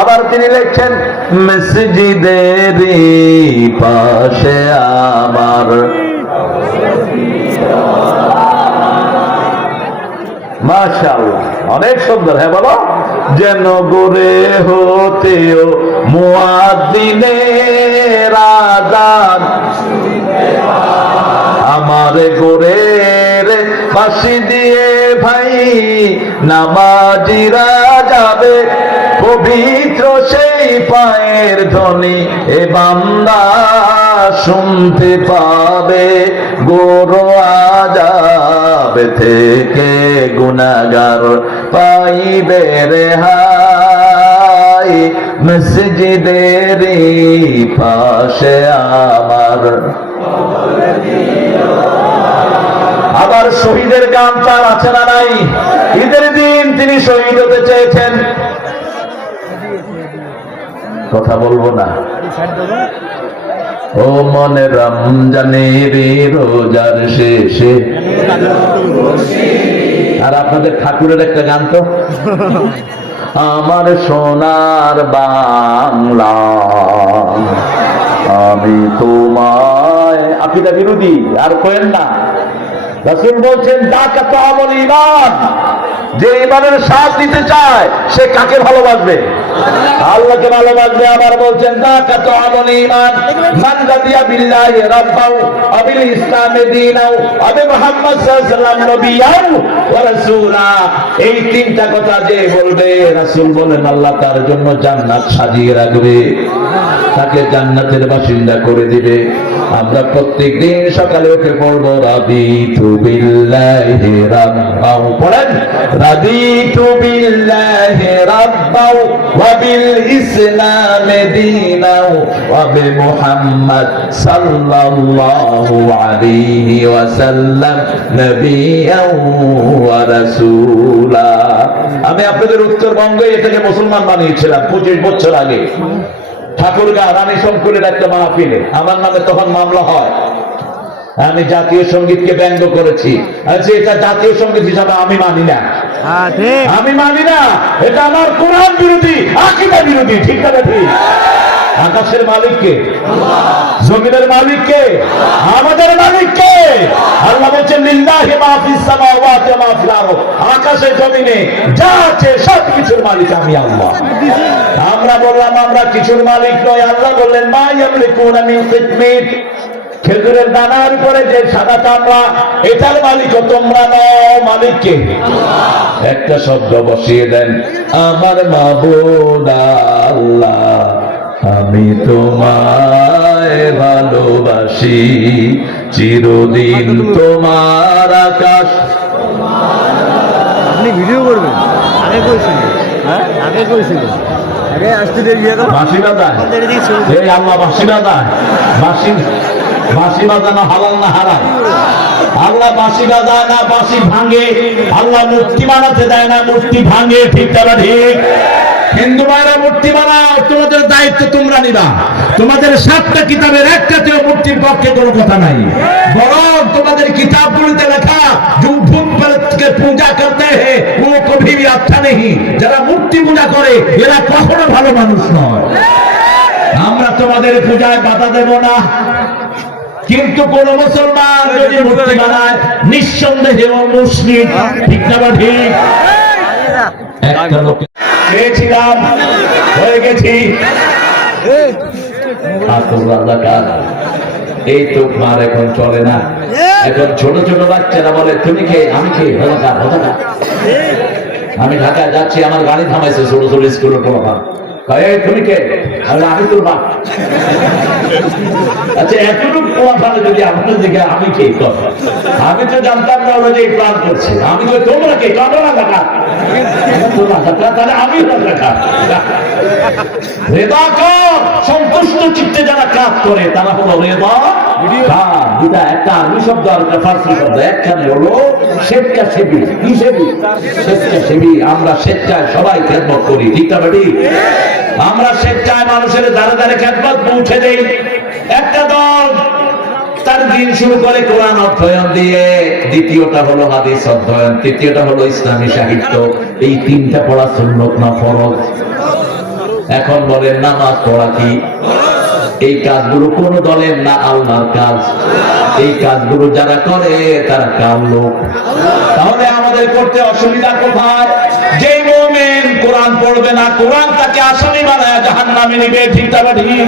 আবার তিনি লিখছেন মসজিদের পাশে আমার মাশাআল্লাহ, অনেক সুন্দর। হ্যাঁ বলো, যেন গড়ে হতেও মুয়াজ্জিনের আযান আমার গোরের পাশে দিয়ে ভাই নামাজিরা যাবে, পবিত্র সেই পায়ের ধ্বনি এ বান্দা শুনতে পাবে, গোরো আযাব থেকে গুনাহগার পাইবে রেহাই, মসজিদের পাশে আমার। আবার শহীদের গান তার আছে না নাই? ঈদের দিন তিনি শহীদ হতে চেয়েছেন, কথা বলবো না। ও মনে রমজানের রোজার শেষে, আর আপনাদের ঠাকুরের একটা গান তো, আমার সোনার বাংলা আমি তোমায়, আকিদা বিরোধী আর করেন না। রাসূল বলছেন যাকে তাআমুল ঈমান, যে ঈমানের স্বাদ নিতে চায় সে কাকে ভালোবাসবে? আল্লাহকে ভালোবাসবে। আবার বলছেন যাকে তাআমুল ঈমান মান রাদিয়া বিল্লাহি রাব্বাহু ওয়া বিল ইসলামি দীনাহু ওয়া বি মুহাম্মদ সাল্লাল্লাহু আলাইহি ওয়াসাল্লাম নবিয়্যান ওয়া রাসূলা। এই তিনটা কথা যে বলবে, রাসূল বলেন আল্লাহ তার জন্য জান্নাত সাজিয়ে রাখবে, তাকে জান্নাতের বাসিন্দা করে দিবে। আমরা প্রত্যেক দিন সকালে উঠে পড়বো রাদিতু বিল্লাহি রাব্বাহু, পড়েন রাদিতু বিল্লাহি রাব্বাহু ওয়া বিল ইসলামি দীনাহু ওয়া বি মুহাম্মদ সাল্লাল্লাহু আলাইহি ওয়াসাল্লাম নবিয়্যান ওয়া রাসূলা। আমি আপনাদের উত্তরবঙ্গে এটাকে মুসলমান বানিয়েছিলাম 25 বছর আগে। ঠাকুরগাঁ রানী শঙ্করের একটা মাহফিলে আমার নামে তখন মামলা হয়, আমি জাতীয় সঙ্গীতকে ব্যঙ্গ করেছি। এটা জাতীয় সঙ্গীত হিসাবে আমি মানি না, আমি মানি না। এটা আমার কোরআন বিরোধী, আকীদা বিরোধী। ঠিক না ঠিক? আকাশের মালিক কে? জমিনের মালিক কে? আমাদের মালিক কে? আল্লাহ বলেন লিল্লাহি মা ফিস সামাওয়াতি ওয়া মা ফিল আরদ, আকাশে জমিনে যা আছে সবকিছুর মালিক আমি আল্লাহ। আমরা বললাম আমরা কিছুর মালিক নই। আল্লাহ বললেন মা ইয়ামলিকুনা মিন কিতমির, খেজুরের দানার উপরে যে সাদা চামড়া, এটার মালিক তোমরা নও। মালিক কে? একটা শব্দ বসিয়ে দেন, আমার মাবুদ আল্লাহ আমি তোমায় ভালোবাসি, চিরদিন তোমার আকাশ। আপনি ভিডিও করবেন? আগে কইছিলেন, হ্যাঁ আগে কইছিলেন, আগে আসতে দেরি হয়ে গেল। বাঁশি বাজায়, এই আল্লাহ বাঁশি বাজায়। বাঁশি বাজানো হালাল না হারাম? আল্লাহ বাঁশি বাজায় না, বাঁশি ভাঙে। আল্লাহ মূর্তি বানাতে দেয় না, মূর্তি ভাঙে। ঠিক তারা ঠিক? হিন্দু মায়েরা মূর্তি বানাও, তোমাদের দায়িত্ব তোমরা নিবা। তোমাদের 7টা কিতাবের একটাতেও মূর্তির পক্ষে কোনো কথা নাই। বরং তোমাদের কিতাবগুলিতে লেখা কে পূজা করতে হে ও কভি ভি আচ্ছা নেই। যারা মূর্তি পূজা করে এরা কখনো ভালো মানুষ নয়। আমরা তোমাদের পূজায় বাধা দেব না, কিন্তু কোন মুসলমান যদি মূর্তি বানায় নিঃসন্দেহে ও মুশরিক। ঠিক না ঠিক? একটা লোক চেয়েছিলাম, হয়ে গেছি। এই তো মার এখন চলে না। এখন ছোট ছোট বাচ্চারা বলে তুমি কে? আমি কে? আমি ঢাকায় যাচ্ছি, আমার গাড়ি থামাইছে ছোট ছোট স্কুলের পড়া। তুমি কে? আমি তোর বাপ। আচ্ছা এতটুকু পোলাপানে যদি আপনার দিকে আমি কে? আমি তো জানতাম না ওরা যে প্ল্যান করছে। আমি তো তোমরা কে? তাহলে আমি রেদা কর, সন্তুষ্ট চিত্তে যারা কাজ করে তারা হলো রেদা। দুটা একটা আরবি শব্দ আর একটা ফার্সি শব্দ, একখানে হলো স্বেচ্ছাসেবী। কি সেবী? স্বেচ্ছাসেবী। আমরা স্বেচ্ছায় সবাই খেদমত করি। ঠিক না বেটি? আমরা স্বেচ্ছায় মানুষের দ্বারে দ্বারে খেদমত পৌঁছে দেই। একটা দল তার দিন শুরু করে কোরআন অধ্যয়ন দিয়ে, দ্বিতীয়টা হলো হাদিস অধ্যয়ন, তৃতীয়টা হলো ইসলামী সাহিত্য। এই তিনটা পড়া সুন্নত না ফরজ? এখন বলেন নামাজ পড়া কি? এই কাজগুলো কোন দলের না, আল্লাহর কাজ। এই কাজগুলো যারা করে তারা কার লোক? তাহলে আমাদের করতে অসুবিধা কোথায়? যে মুমিন কোরআন পড়বে না, কোরআন তাকে আসামি বানায় জাহান্নামে নিবে। ঠিক না ঠিক?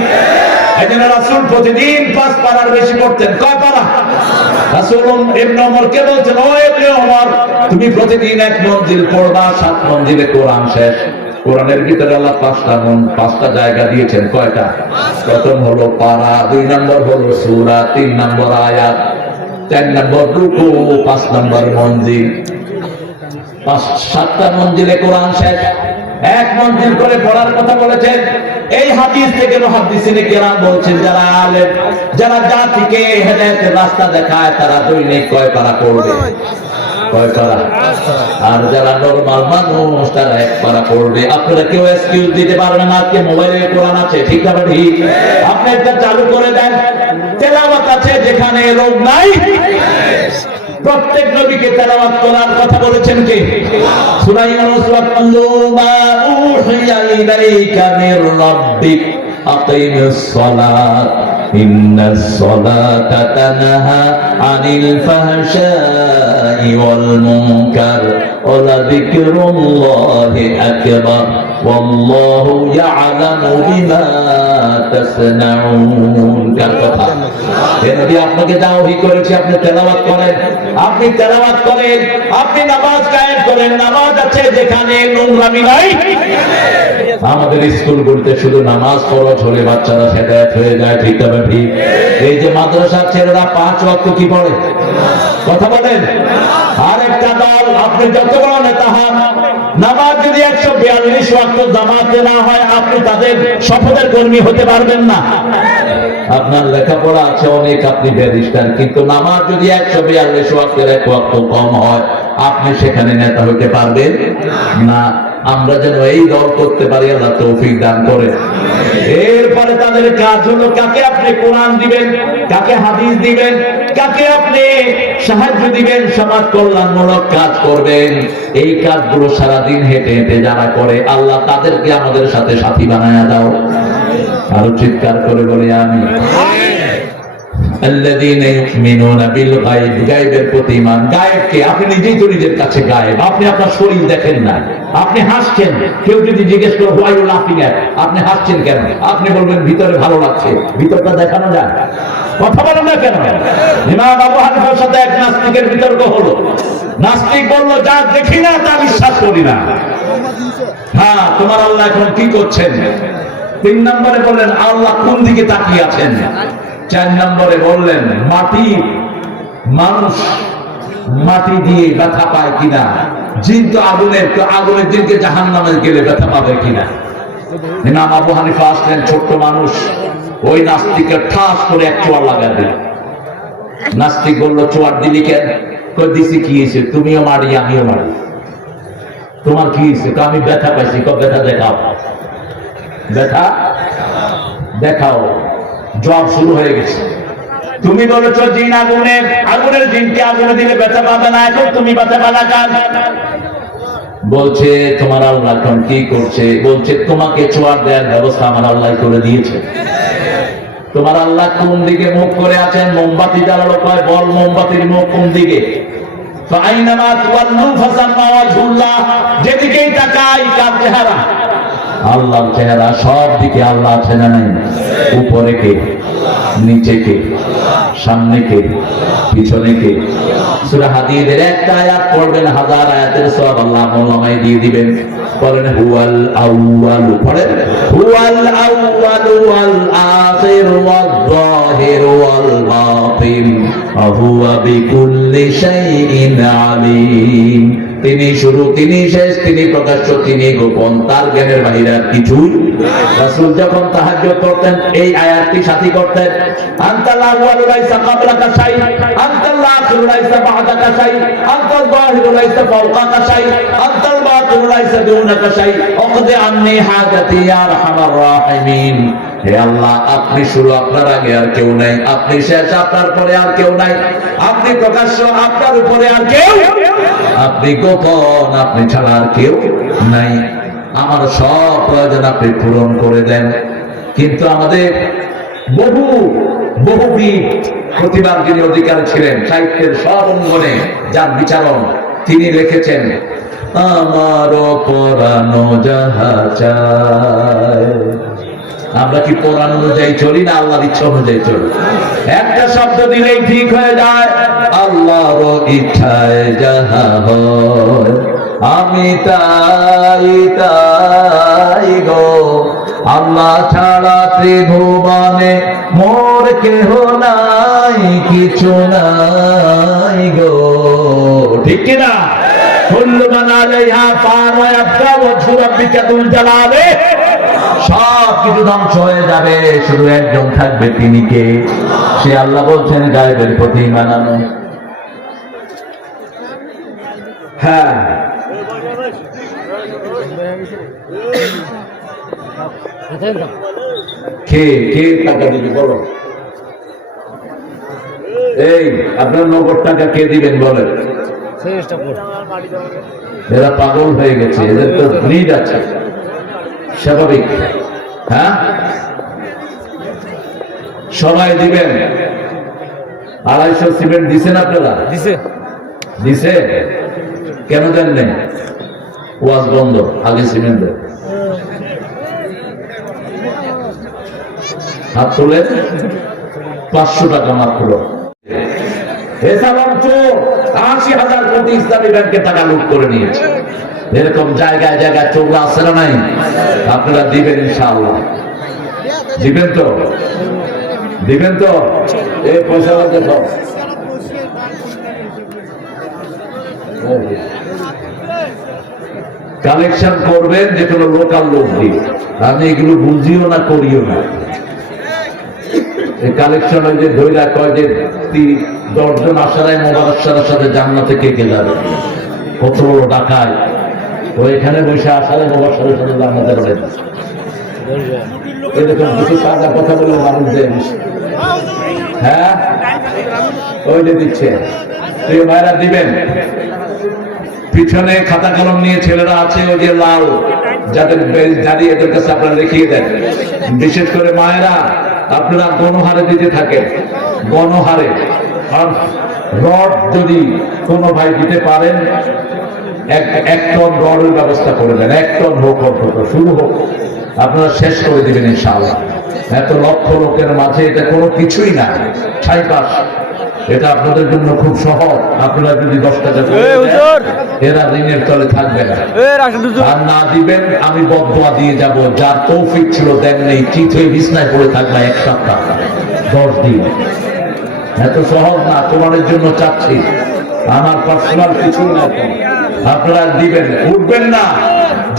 একজন রাসূল প্রতিদিন 5 পারার বেশি পড়তেন। কয় পারা? রাসূল ইবনে ওমরকে বলছেন, ও ইবনে ওমর, তুমি প্রতিদিন 1 মঞ্জিল পড়বা, 7 মঞ্জিলে কোরআন শেষ। কোরআনের ভিতরে আল্লাহ 5টা জায়গা দিয়েছেন। কয়টা? প্রথম হলো পারা, 2 নম্বর হলো সূরা, 3 নম্বর আয়াত, 4 নম্বর রুকু, 5 নম্বর মঞ্জিল। 7টা মঞ্জিলে কোরআন শেষ। 1 মঞ্জিল করে পড়ার কথা বলেছেন। এই হাদিস থেকে মুহাদ্দিসিনে কেরাম বলছেন, যারা আলেম, যারা জাতিকে হেদায়েতের রাস্তা দেখায়, তারা দৈনিক কয় পারা পড়বে? কয় পারা? আর যারা নরমাল মানুষ তারা 1 পারা পড়বে। আপনারা কেউ এক্সকিউজ দিতে পারবেন না, আজকে মোবাইলে কোরআন আছে, ঠিক না ঠিক? আপনি একটা চালু করে দেন, তেলাওয়াত আছে যেখানে রোগ নাই। প্রত্যেক নবীকে তেলাওয়াত করার কথা বলেছেন কে? সূরা ইউনূস, ওয়াতলু মা উহিয়া ইলাইকা মির রাব্বিক আকিমিস সালাত ইন্নাস সালাতা তানহা আনিল ফাহশাই ওয়াল মুনকার ওয়া লাযিকরুল্লাহি আকবার ওয়াল্লাহু ইয়ালামু বিমা তাসনাউন। কার কথা? যদি আপনাকে তাওহীদ করেছি, আপনি তেলাওয়াত করেন, আপনি তেলাওয়াত করেন, আপনি নামাজ কায়েম করেন। নামাজ আছে যেখানে নোংরামি নাই। আমাদের স্কুলগুলোতে শুধু নামাজ ফরজ হলে বাচ্চারা হেদায়েত হয়ে যায়, ঠিক না ঠিক? এই যে মাদ্রাসার ছেলেরা 5 ওয়াক্ত কি পড়ে? কথা বলেন। আরেকটা দল, আপনি যত বড় নেতা হন, নামাজ যদি 142 ওয়াক্ত জামাতে না হয়, আপনি তাদের শপথের কর্মী হতে পারবেন না। আপনার লেখাপড়া আছে অনেক, আপনি ব্যারিস্টার, কিন্তু নামাজ যদি 142 ওয়াক্তের 1 ওয়াক্ত কম হয়, আপনি সেখানে নেতা হতে পারবেন না। আমরা যেন এই দল করতে পারি, আল্লাহ তৌফিক দান করে। এরপরে তাদের কাজ হলো, কাকে আপনি কোরআন দিবেন, কাকে হাদিস দিবেন, কাকে আপনি সাহায্য দিবেন, সমাজ কল্যাণমূলক কাজ করবেন। এই কাজগুলো সারাদিন হেঁটে হেঁটে যারা করে, আল্লাহ তাদেরকে আমাদের সাথে সাথী বানায়া দাও। আরো চিৎকার করে বলি আমি। আল্লাযীনা ইউমিনুনা বিল গায়ব, গায়বের প্রতি ঈমান। গায়বকে আপনি নিজেই তো নিজের কাছে গায়ব। আপনি আপনার শরীর দেখেন না, আপনি হাসছেন। কেউ যদি জিজ্ঞেস করে হোয়াই ইউ লাফিং এট, আপনি হাসছেন কেন? আপনি বলবেন ভিতরে ভালো লাগছে। ভিতরটা দেখানো যায়? কথা বলেন না কেন? ইমাম আবু হানিফার সাথে এক নাস্তিকের বিতর্ক হলো। নাস্তিক বলল, যা দেখি না তা বিশ্বাস করি না। হ্যাঁ, তোমার আল্লাহ এখন কি করছেন? 3 নম্বরে বললেন, আল্লাহ কোন দিকে তাকিয়ে আছেন? 4 নম্বরে বললেন, মাটি, মানুষ মাটি দিয়ে ব্যথা পায় কিনা? জিন তো আগুনের জিনকে জাহান্নামে গেলে ব্যথা পাবে কিনা? ইমাম আবু হানিফা আসলেন, ছোট্ট মানুষ, ওই নাস্তিকের ঠাস করে 1 চোয়ার লাগা দিল। নাস্তিক বলল, চোয়ার দিলি কেন? কই দিছি, কি হয়েছে? তুমিও মারি আমিও মারি। তোমার কি হয়েছে? আমি ব্যথা পাইছি। ব্যথা দেখাও, ব্যথা দেখাও। জ্বর শুরু হয়ে গেছে। তুমি বলেছ জিন আগুনের জিনকে আগুনে দিলে ব্যথা পাবে না, এখন তুমি ব্যথা পালা কাজ। বলছে তোমার আল্লাহ এখন কি করছে? বলছে তোমাকে চোয়ার দেওয়ার ব্যবস্থা আমার আল্লাহ করে দিয়েছে। তোমার আল্লাহ কোন দিকে মুখ করে আছেন? মোমবাতি জ্বালালো, কয় বল মোমবাতির মুখ কোন দিকে? ফাআইনামা তুওয়াল্লু ফাসাম্মা ওয়াজহুল্লাহ, যেদিকেই তাকাই কার চেহারা? আল্লাহর চেহারা। সব দিকে আল্লাহ আছে না নাই? উপরে কে? নিচে কে? সামনে কে? পিছনে কে? সূরা হাদীদের একটা আয়াত পড়বেন, 1000 আয়াতের সওয়াব আল্লাহ মোলামায় দিয়ে দিবেন। বলেন হুয়াল আউয়াল, পড়েন হুয়াল আউয়াল ওয়াল আখির ওয়াল যাহির ওয়াল বাতিন ওয়া হুয়া বিকুল্লি শাইইন আলীম। তিনি শুরু, তিনি শেষ, তিনি প্রকাশ্য, তিনি গোপন, তার জ্ঞানের বাহিরে আর কিছুই। রাসূল যখন তাহাজ্জুদ করতেন এই আয়াতটি সাথী করতেন, আনতাল আউয়ালু লাইসা ক্বাবলাকা শাই, আনতাল আখিরু লাইসা বা'দাকা শাই, আনতাল যাহিরু লাইসা ফাওকাকা শাই, আনতাল বাতিনু লাইসা দুনাকা শাই, ওয়াকদি আন্নী হাজাতি ইয়া আরহামার রাহিমিন। হে আল্লাহ, আপনি শুরু, আপনার আগে আর কেউ নাই, আপনি শেষ, আপনার পরে আর কেউ নাই, আপনি প্রকাশ্য, আপনার উপরে আর কেউ, আপনি গোপন, আপনি ছাড়া আর কেউ নাই। আমার সব প্রয়োজন আপনি পূরণ করে দেন। কিন্তু আমাদের বহুবিধ প্রতিভার যিনি অধিকার ছিলেন, সাহিত্যের সব অঙ্গনে যার বিচারণ, তিনি লিখেছেন, আমারও পরানো যাহা চায়। আমরা কি কোরআন অনুযায়ী চলি না আল্লাহর ইচ্ছা অনুযায়ী চলি? একটা শব্দ দিলেই ঠিক হয়ে যায়, আল্লাহর ইচ্ছায় যাহা হয় আমি তাই তাই গো। আল্লাহ ছাড়া ত্রিভুবনে মোর কেহ নাই, কিছু নাই গো। ঠিক কিনা? কুল্লু মান আলাইহা ফান ওয়া ইয়াবকা ওয়াজহু রাব্বিকা যুল জালালি। সব কিছু ধ্বংস হয়ে যাবে, শুধু একজন থাকবে, তিনি কে? সে আল্লাহ বলছেন গায়েবের প্রতি ঈমান আনো। হ্যাঁ, কে কে টাকা দিবে বলো? এই আপনার নগদ টাকা কে দিবেন বলেন? এরা পাগল হয়ে গেছে, এদের তো নিড আছে, স্বাভাবিক। হ্যাঁ, সবাই দিবেন। 250 সিমেন্ট দিছেন আপনারা? দিছে। কেন দেন নেই? ওয়াজ বন্ধ, আগে সিমেন্ট দেন। হাত তোলে। 500 টাকা মাত্র। হেসাবাংশ 80,000 কোটি ইসলামী ব্যাংকে টাকা লুট করে নিয়েছে। এরকম জায়গায় জায়গায় চোখলা আছে না নাই? আপনারা দিবেন ইনশাআল্লাহ। দিবেন তো? দিবেন তো? এই পয়সা দেখো, কালেকশন করবেন যে কোনো লোকাল লোক দিয়ে। আমি এগুলো বুঝিও না, করিও না। কালেকশন ওই যে ধৈরা কয় যে 10 জন আসারায় মোবারকশারের সাথে জান্নাতে কে কে যাবে, কত বড় ডাকায় ও এখানে বসে আসারায় মোবারকশারের সাথে জান্নাতে যাবে। এরকম কিছু কাজা কথা বলে মানুষ দেয়। হ্যাঁ, ওই যে দিচ্ছে, প্রিয় ভাইরা দিবেন। পিছনে খাতা কলম নিয়ে ছেলেরা আছে, ওই যে লাল যাদের দাঁড়িয়ে, এদের কাছে আপনারা দেখিয়ে দেন। বিশেষ করে মায়েরা, আপনারা গণহারে দিতে থাকেন, গণহারে। আর রড যদি কোনো ভাই দিতে পারেন, 1 টন রডের ব্যবস্থা করে দেন। 1 টন হোক, অন্তত শুরু হোক, আপনারা শেষ করে দিবেন ইনশাআল্লাহ। এত লক্ষ লোকের মাঝে এটা কোনো কিছুই না, ছাইপাস। এটা আপনাদের জন্য খুব সহজ। আপনারা যদি 10 টাকা এরা ঋণের তলে থাকবে না। আর না দিবেন, আমি বদদোয়া দিয়ে যাব, যার তৌফিক ছিল দেন নেই, চিত হয়ে বিছনায় পড়ে থাকবে 1 সপ্তাহ 10 দিন। এত সহজ না, তোমাদের জন্য চাচ্ছি, আমার পার্সোনাল কিছু না। আপনারা দিবেন, উঠবেন না।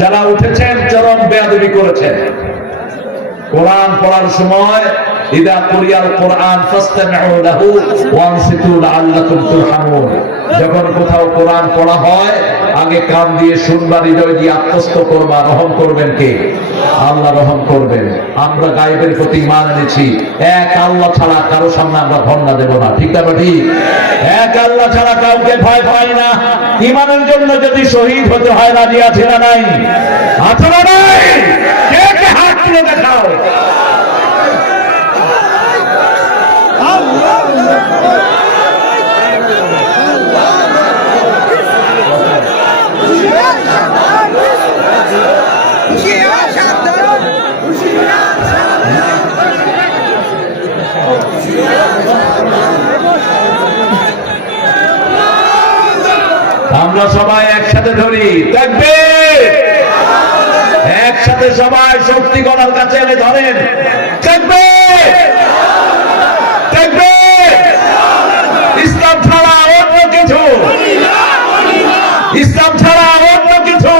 যারা উঠেছেন চরম বেয়াদবি করেছেন। কোরআন পড়ার সময় ইদা কুরিয়াল কোরআন ফাসতামিউ লাহু ওয়ানসিতু লাআল্লাকুম তুরহামুন। যখন কোথাও কোরআন পড়া হয়, আগে কান দিয়ে শুনবা, হৃদয় দিয়ে আত্মস্থ করবা। রহম করবেন কে? আল্লাহ রহম করবেন। আমরা গায়েবের প্রতি ঈমান এনেছি, এক আল্লাহ ছাড়া কারো সামনে আমরা ধর্ণা দেব না। ঠিক না ঠিক? এক আল্লাহ ছাড়া কাউকে ভয় পাই না। ঈমানের জন্য যদি শহীদ হতে হয়, রাজি আছে না নাই? আছে না নাই? কে কে হাত তুলে দেখাও। আমরা সবাই একসাথে ধরি, তাকবীর। একসাথে সবাই শক্তি গলার কাছে এনে ধরেন, তাকবীর, তাকবীর। ইসলাম ছাড়া অন্য কিছু, ইসলাম ছাড়া অন্য কিছু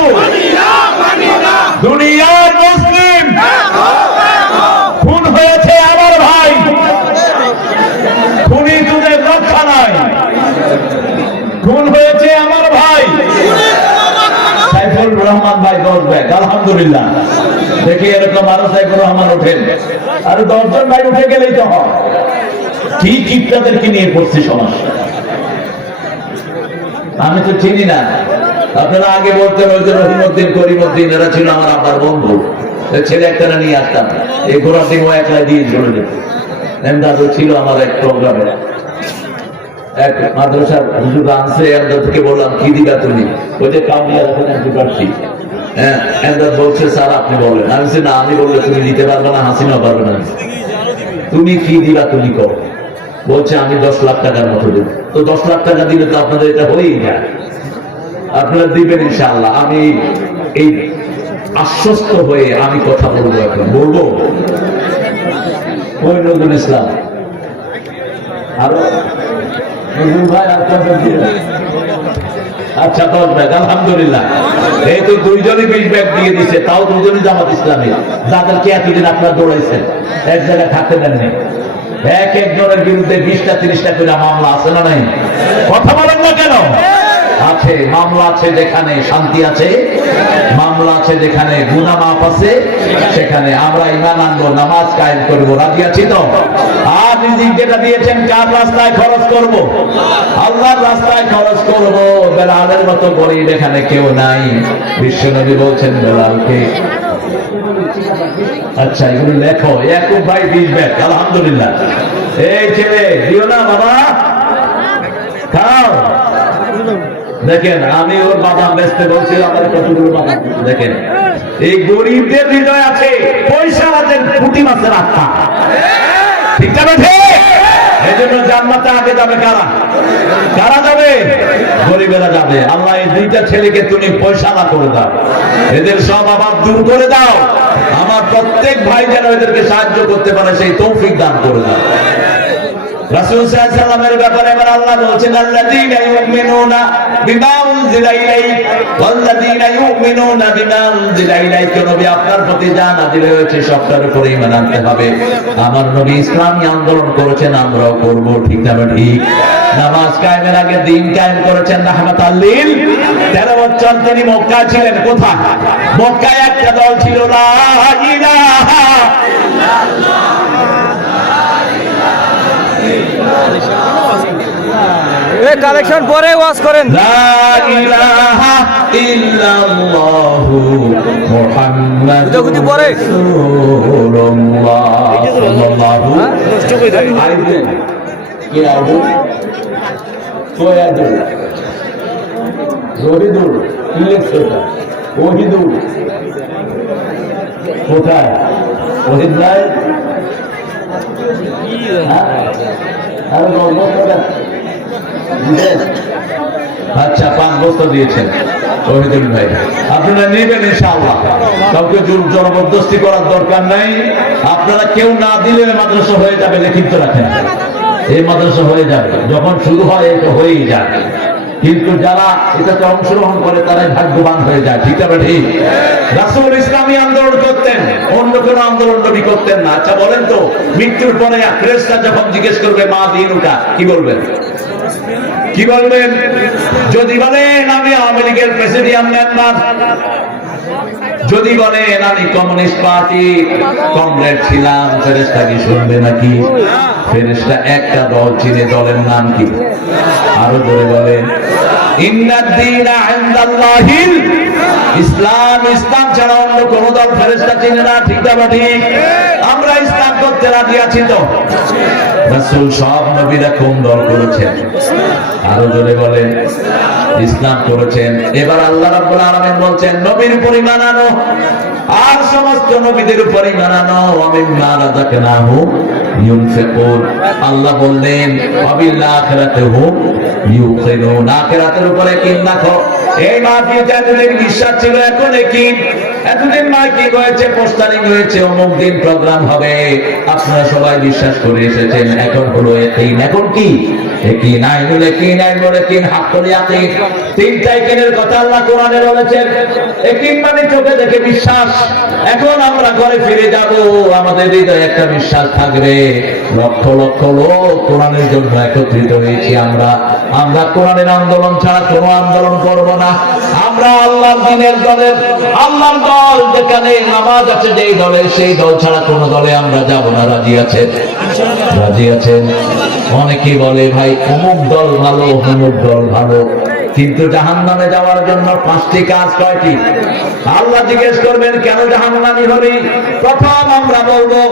দুনিয়ার মুসলিম। খুন হয়েছে আমার ভাই, খুনি তোদের রক্ষা নাই। খুন হয়েছে আমার ভাই সাইফুল রহমান ভাই 10 ব্যাগ, আলহামদুলিল্লাহ। দেখি এরকম আরো সাইফুর রহমান ওঠেন, আর 10 জন ভাই উঠে গেলেই তো হয়। কি কিপটাদেরকে নিয়ে পড়ছি সমস্যা। আমি তো চিনি না, আপনারা আগে বলতেন ওই যে রহিমউদ্দিন করিমউদ্দিন, এরা ছিল আমার আব্বার বন্ধু, ছেলে একটা নিয়ে আসতাম, এই ঘোড়ার দিন ও একলা দিয়ে চলে যেত। এমদাদু ছিল আমার এক প্রোগ্রামে, এক মাদ্রাসার হুজুর আনছে, এমদাদ থেকে বললাম কি দিবা তুমি, ওই যে কাউনিয়া এখন একটু পারছি। হ্যাঁ, এমদাদ বলছে স্যার আপনি বলেন। আমি বলছি না, আমি বললে তুমি দিতে পারবে না, হাসিনা পারবে না, তুমি কি দিবা তুমি কর। বলছে আমি 10 লাখ টাকার মতো দেব। তো 10 লাখ টাকা দিলে তো আপনাদের এটা হয়েই যায়, আপনারা দিবেন ইনশাআল্লাহ। আমি এই আশ্বস্ত হয়ে আমি কথা বলবো, এখন বলবো। ওই নজরুল ইসলাম আরো নজরুল ভাই, আচ্ছা 10 ব্যাগ, আলহামদুলিল্লাহ। এই তো 2 জনই 20 ব্যাগ দিয়ে দিছে, তাও 2 জনই জামাত ইসলামী, যাদেরকে এতদিন আপনারা দৌড়াইছেন, এক জায়গায় থাকতে দেননি। এক একজনের বিরুদ্ধে 20টা 30টা করে মামলা আছে না নাই? কথা বলেন না কেন? আছে, মামলা আছে যেখানে শান্তি আছে, মামলা আছে যেখানে গুনাহ মাফ আছে, সেখানে আমরা ঈমান আনবো, নামাজ কায়েম করব, রাজি আছি তো? আর রিজিক যেটা দিয়েছেন কার রাস্তায় খরচ করব? আল্লাহর রাস্তায় খরচ করব। বেলালের মতো গরিব এখানে কেউ নাই। বিশ্বনবী বলছেন বেলালকে, আচ্ছা এগুলো লেখো, ইয়াকুব ভাই 20 ব্যাগ, আলহামদুলিল্লাহ। এই ছেলে দিও না বাবা, খাও। দেখেন আমি ওর বাদাম বেচতে বলছি, আমার কতগুলো বাদাম। দেখেন এই গরিবদের হৃদয় আছে পয়সা আছে, পুঁটি মাছের আত্মা, ঠিক না? এই জন্য জান্নাতে আগে যাবে কারা? কারা যাবে? গরিবেরা যাবে। আল্লাহ এই 2টা ছেলেকে তুমি পয়সা না করে দাও, এদের সব অভাব দূর করে দাও। আমার প্রত্যেক ভাই যেন এদেরকে সাহায্য করতে পারে সেই তৌফিক দান করে দাও। রাসূল সাল্লাল্লাহু আলাইহি ওয়াসাল্লামের ব্যাপারে এবার আল্লাহ বলছেন, আল্লাযীনা ইউমিনুনা বিমা উনজিলা ইলাইক ওয়াল্লাযীনা ইউমিনুনা বিমা উনজিলা ইলাইক। নবী আপনার প্রতি যা নাযিল হয়েছে সবটার উপরে ঈমান আনতে হবে। আমার নবী ইসলামী আন্দোলন করেছেন, আমরাও করব, ঠিক না ঠিক? নামাজ কায়েমের আগে দিন কায়েম করেছেন রাহমাতাল লিল। 13 বছর তিনি মক্কায় ছিলেন। কোথায়? মক্কায় একটা দল ছিল, লা ইলাহা ইল্লাল্লাহ। কালেকশন পরে ওয়াজ করেন। লা ইলাহা ইল্লাল্লাহু মুহাম্মাদুর রাসূলুল্লাহ সাল্লাল্লাহু আলাইহি কি আবু কোয়াদু জহিদুল ইলেকশনটা ওহিদুল কোথায়? ওহিদ নাই, আরে নবুয়ত। আচ্ছা 5 বছর দিয়েছেন শহীদুল ভাই, আপনারা নেবেন ইনশাআল্লাহ। কাউকে জবরদস্তি করার দরকার নাই। আপনারা কেউ না দিলে মাদ্রাসা হয়ে যাবে, লিখিত রাখেন, এই মাদ্রাসা হয়ে যাবে। যখন শুরু হয় এটা হয়েই যায়, কিন্তু যারা এটাতে অংশগ্রহণ করে তারাই ভাগ্যবান হয়ে যায়, ঠিক আছে? ঠিক। রাসূল ইসলামী আন্দোলন করতেন, অন্য কোনো আন্দোলন নবী করতেন না। আচ্ছা বলেন তো, মৃত্যুর পরে ফেরেশতা যখন জিজ্ঞেস করবে মা দিনুকা, কি বলবেন? কি বলবেন? যদি বলেন আমি আওয়ামী লীগের প্রেসিডিয়াম মেম্বার, যদি বলেন আমি কমিউনিস্ট পার্টি কমরেড ছিলাম, ফেরেশতা কি শুনবে নাকি? ফেরেশতা একটা দল চিনে, দলের নাম কি? আরো জোরে বলেন, ইন্নাদ-দীনা ইনদাল্লাহিল ইসলাম। ইসলাম ছাড়া অন্য কোন দল ফেরেশতা চিনে না, ঠিক না ঠিক? আমরা ইসলাম করতে রাজি আছি তো? রাসূল সব নবীরা কোন দল করেছেন? আরো জোরে বলেন, ইসলাম করেছেন। এবার আল্লাহ রাব্বুল আলামিন বলছেন নবীর উপর ঈমান আনো, আর সমস্ত নবীদের উপর ঈমান আনো। ওয়ামিম্মা রাযাকনাহুম ইউনফিকুন। আল্লাহ বললেন ওয়াবিল আখিরাতি হুম ইউকিনুন। আখিরাতের উপরে ঈমান রাখো। এই মাহফিলটা এতদিন বিশ্বাস ছিল, এখন কি? এতদিন মাইকিং হয়েছে, পোস্টারিং হয়েছে, অমুক দিন প্রোগ্রাম হবে, আপনারা সবাই বিশ্বাস করে এসেছেন। এখন হলো ইয়াকিন। এখন কি? ইয়াকিন, আইনুল ইয়াকিন, আইনুল ইয়াকিন, হাক্কুল ইয়াকিন। তিনটা ইয়াকিনের কথা আল্লাহ কোরআনে বলেছেন। ইয়াকিন মানে চোখে দেখে বিশ্বাস। এখন আমরা ঘরে ফিরে যাব, আমাদের হৃদয়ে একটা বিশ্বাস থাকবে। লক্ষ লক্ষ লোক কোরআনের জন্য একত্রিত হয়েছি। আমরা কোরআনের আন্দোলন ছাড়া কোনো আন্দোলন করব না। আমরা আল্লাহর দ্বীনের দলের, আল্লাহর দল যেখানে নামাজ আছে যেই দলে, সেই দল ছাড়া কোন দলে আমরা যাব না। রাজি আছেন? রাজি আছেন? অনেকেই বলে ভাই অমুক দল ভালো, অমুক দল ভালো, কিন্তু জাহান্নামে যাওয়ার জন্য 5টি কাজ কয়টি? আল্লাহ জিজ্ঞেস করবেন কেন জাহান্নামী হলি? প্রথম আমরা বলবো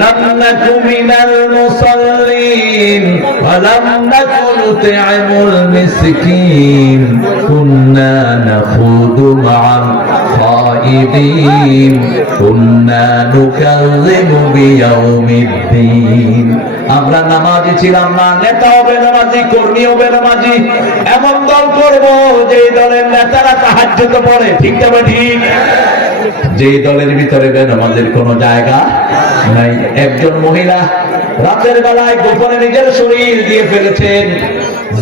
লাম নাকু মিনাল মুসাল্লিন ওয়া লাম নাকু নুতঈমুল মিসকিন কুন্না নাখুদু মা'আল খাইদিন কুন্না নুকাযযিবু বিয়াউমিদ্দিন। আমরা নামাজি ছিলাম না, নেতাও বেনামাজি, কর্মীও বেনামাজি। এমন দল করব যে দলের নেতারা তাহাজ্জুদ পড়ে, ঠিক না ঠিক? যে দলের ভিতরে বেনামাজের কোনো জায়গা নাই। একজন মহিলা রাতের বেলায় গোপনে নিজের শরীর দিয়ে ফেলেছেন,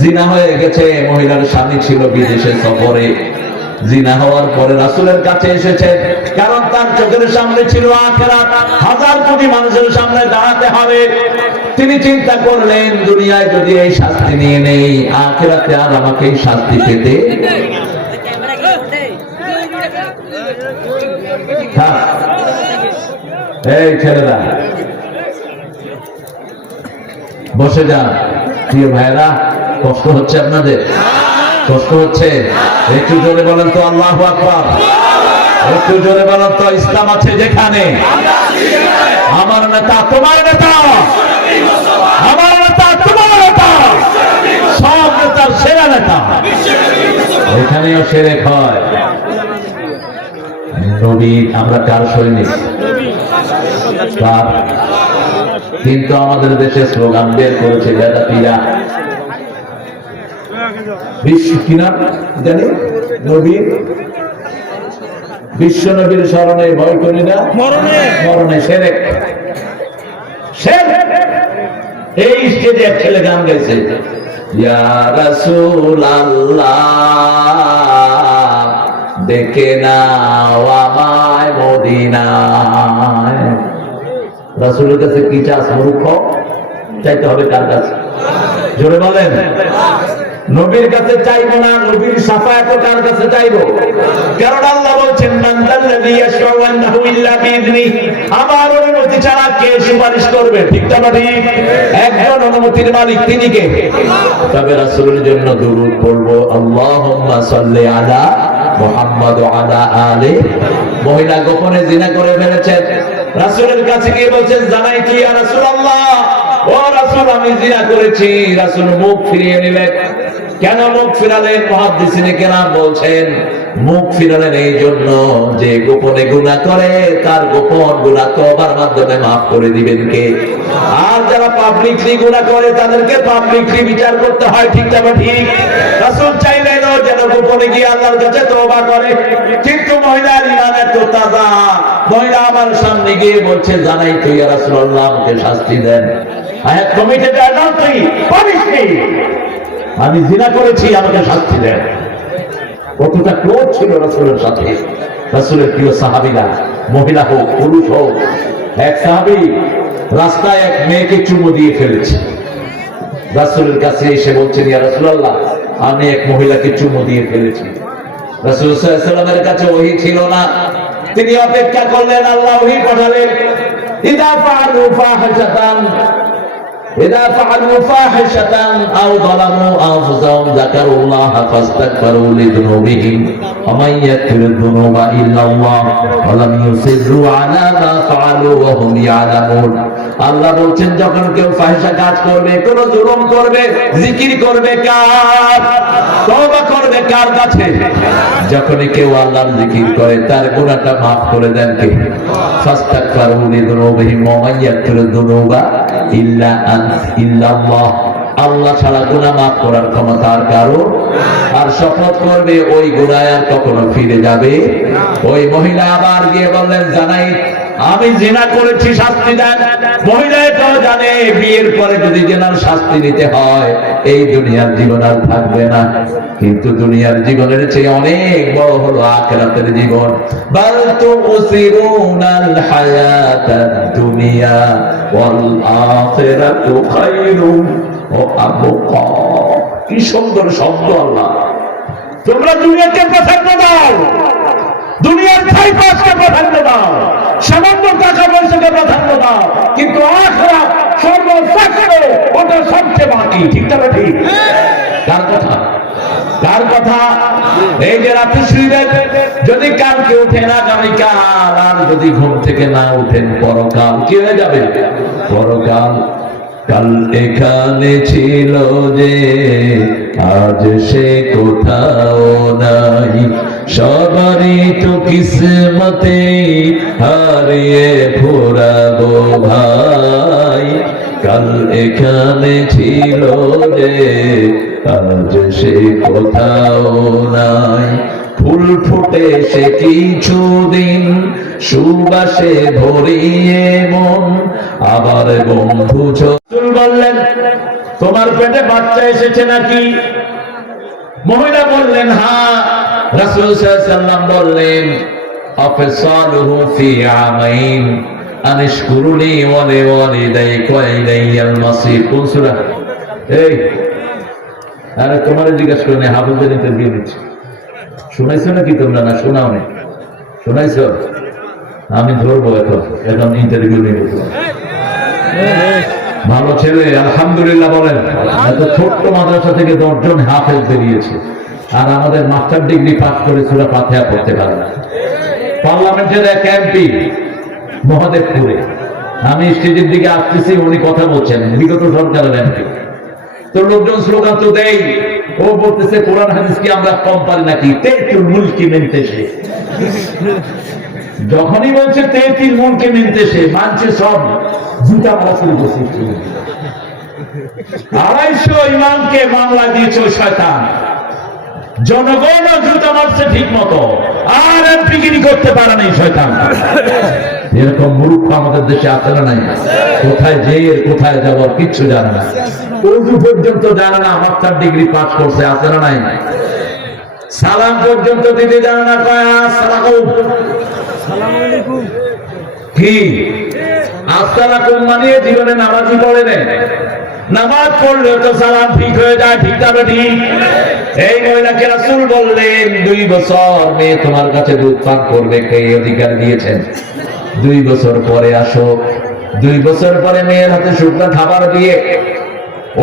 জিনা হয়ে গেছে। মহিলার স্বামী ছিল বিদেশে সফরে। জিনা হওয়ার পরে রাসূলের কাছে এসেছেন, কারণ তার চোখের সামনে ছিল আখিরাত, হাজার কোটি মানুষের সামনে দাঁড়াতে হবে। তিনি চিন্তা করলেন দুনিয়ায় যদি এই শাস্তি নিয়ে নেই, আখিরাতে আর আমাকে এই শাস্তি পেতে থাক। এই ছেলেরা বসে যান। প্রিয় ভাইরা, কষ্ট হচ্ছে আপনাদের? কষ্ট হচ্ছে? একটু জোরে বলেন তো আল্লাহু আকবার। একটু জোরে বলেন তো ইসলাম আছে যেখানে। আমার নেতা তোমার নেতা, আমার নেতা তোমার নেতা, সব নেতার সেরা নেতা। এখানেও সেরেক হয়। নবী, আমরা কার সৈনিক? কিন্তু আমাদের দেশে স্লোগান বের করেছে বেদাতিরা, বিশ্ব কিনা জানি নবী, বিশ্ব নবীর স্মরণে ভয় করি না মরণে, মরণে সেরেক। এই স্টেজে এক ছেলে গান গাইছে, ইয়া রাসূলুল্লাহ দেখে নাও আমায় মদিনায়। রাসূলের কাছে কি চাস মূর্খ? চাইতে হবে কার কাছে? জোরে বলেন। নবীর কাছে চাইবো না, নবীর শাফায়াত কার কাছে চাইবো? কারণ আল্লাহ বলছেন মান যাল্লাযী ইয়াশফাউ ইনদাহু ইল্লা বিইذনি, আমার অনুমতি ছাড়া কে সুপারিশ করবে? ঠিক না ঠিক? একজন অনুমতির মালিক, তিনি কে? তবে রাসূলের জন্য দুরূদ পড়বো, আল্লাহুম্মা সাল্লি আলা মুহাম্মাদ ওয়া আলা আলি। মহিলা গোপনে জিনা করে ফেলেছেন, রাসূলের কাছে গিয়ে বলছেন জানাইতু ইয়া রাসূলুল্লাহ, ও রাসূল আমি জিনা করেছি। রাসূল মুখ ফিরিয়ে নিলেন। কেন মুখ ফিরালেন? মুহাদ্দিসিনে কেরাম বলছেন মুখ ফিরালেন এই জন্য যে গোপনে গুনাহ করে তার গোপন গুনাহ তওবার মাধ্যমে মাফ করে দিবেন কে? আর যারা পাবলিকলি গুনাহ করে তাদেরকে পাবলিকলি বিচার করতে হয়, ঠিক না ঠিক? রাসূল চাইলেন যেন গোপনে গিয়ে আল্লাহর কাছে তওবা করে, কিন্তু মহিলার ঈমান এত তাজা, মহিলা আমার সামনে গিয়ে বলছে জানাইতু ইয়া রাসূলুল্লাহ আমাকে শাস্তি দেন। I have committed adultery, punish me. আমি জিনা করেছি, আমাকে শাস্তি দেন। কতটা ক্রোধ ছিল রাসূলের সাথে। রাসূলের প্রিয় সাহাবীরা, মহিলা হোক পুরুষ হোক, এক সাহাবী রাস্তায় এক মেয়েকে চুমু দিয়ে ফেলেছে। রাসূলের কাছে এসে বলছেন ইয়া রাসূলুল্লাহ আমি এক মহিলাকে চুমু দিয়ে ফেলেছি। রাসূল সাল্লাল্লাহু আলাইহি ওয়াসাল্লামের কাছে ওহী ছিল না, তিনি অপেক্ষা করলেন, আল্লাহ ওহী পাঠালেন। ইযা ফাআলু ফাহিশাতান إذا فعلوا فاحشة أو ظلموا أنفسهم ذكروا الله فاستغفروا لذنوبهم ومن يغفر الذنوب إلا الله ولم يصروا على ما فعلوا وهم يعلمون। আল্লাহ বলছেন যখন কেউ ফাহিশা কাজ করবে, কোন জুলুম করবে, জিকির করবে কার? তওবা করবে কার কাছে? যখন কেউ আল্লাহর জিকির করে তার গুনাহটা maaf করে দেন কে? ফাস্তাগফিরু লিযুনুবিহিম ওয়া মান ইয়াগফিরু যুনুবা ইল্লা ইল্লাল্লাহ। আল্লাহ ছাড়া গুনাহ maaf করার ক্ষমতা আর কারো। আর শপথ করবে ওই গুনাহ আর কখনো ফিরে যাবে। ওই মহিলা আবার গিয়ে বললেন জানাই আমি জিনা করেছি, শাস্তি দেন। মহিলা এটাও জানে বিয়ের পরে যদি জিনার শাস্তি নিতে হয় এই দুনিয়ার জীবন আর থাকবে না, কিন্তু দুনিয়ার জীবনের চেয়ে অনেক বড় হলো আখিরাতের জীবন। বাল তুসিরুনাল হায়াতাদ দুনিয়া ওয়াল আখিরাতু খায়রুন ওয়া আবকা। কি সুন্দর শব্দ! আল্লাহ তোমরা দুনিয়াকে প্রাধান্য দাও, দুনিয়ার ছাই পাশকে প্রাধান্য দাও, সামান্য টাকা পয়সাকে প্রাধান্য দাও, কিন্তু আখিরাত সর্বশ্রেষ্ঠ, ওটা সবচেয়ে বাকি। ঠিক না ঠিক? কার কথা? কার কথা? এই যে রাতে শুইবেন, যদি কালকে উঠেন আগামীকাল, আর যদি ঘুম থেকে না উঠেন পরকাল কি হয়ে যাবে? পরকাল। কাল এখানে ছিল যে আজ সে কোথাও নাই, সবারই তো কিসমতে হারিয়ে ফুরাবো ভাই। কাল এখানে ছিল যে আজ সে কোথাও নাই, ফুল ফুটে সে কিছুদিন, সুবাসে ভরিয়ে মন, আবার বন্ধু বললেন তোমার পেটে বাচ্চা এসেছে নাকি? মহিলা বললেন হ্যাঁ। রাসূল সাল্লাল্লাহু আলাইহি ওয়াসাল্লাম বললেন আফসালুহু ফি আমাইন আনিশকুরুনি ওয়া লিওয়ালিদাইকা ওয়া ইলাইয়াল মাসির। কোন সূরা? এই আরে তোমার জিজ্ঞাসা করে হাফেজের ইন্টারভিউ নিচ্ছে, শুনাইছো নাকি তোমরা? না শোনাও নি? শোনাইছো? আমি ধরবো এখন ইন্টারভিউ নিব। ভালো ছেলে, আলহামদুলিল্লাহ বলেন। এত ছোট্ট মাদ্রাসা থেকে 10 জন হাফেজ বেরিয়েছে, আর আমাদের মাস্টার ডিগ্রি পাস করে সূরা ফাতিহা পড়তে পারে না। পার্লামেন্টের এক এমপি মহাদেবপুরে, আমি স্টেজের দিকে আসতেছি, উনি কথা বলছেন, বিগত সরকারের এমপি। তো লোকজন স্লোগান তো দেয়, ও বলতেছে কোরআন হাদিস কি আমরা কম পারি নাকি? তেতুল মুলকি মেনতেছে। যখনই বলছে তেতুল মুলকি মেনতেছে, মানছে সব জুতা মারা শুরু করছে। 250 ইমামকে মামলা দিয়েছে ওই শয়তান, জনগণ জুতা মারছে ঠিক মতো, আর এমপিগিরি করতে পারে নাই শয়তান। এরকম মূর্খ আমাদের দেশে আছে না নাই? কোথায় যেয়ে কোথায় যাবার কিচ্ছু জানে না, উর্দু পর্যন্ত জানে না, মাস্টার ডিগ্রি পাস করছে, আছে না নাই? সালাম পর্যন্ত দিতে জানে না, কয় আসসালামু আলাইকুম কি আসসালামু মানিয়ে জীবনে নামাজই পড়ে নেই। নামাজ পড়লে তো সালাম ঠিক হয়ে যায়। ঠিক না ঠিক? এই মহিলাকে রাসূল বললেন 2 বছর মেয়ে তোমার কাছে দুধ পান করবে, কে অধিকার দিয়েছেন? 2 বছর পরে আসো। 2 বছর পরে মেয়ের হাতে শুকনো খাবার দিয়ে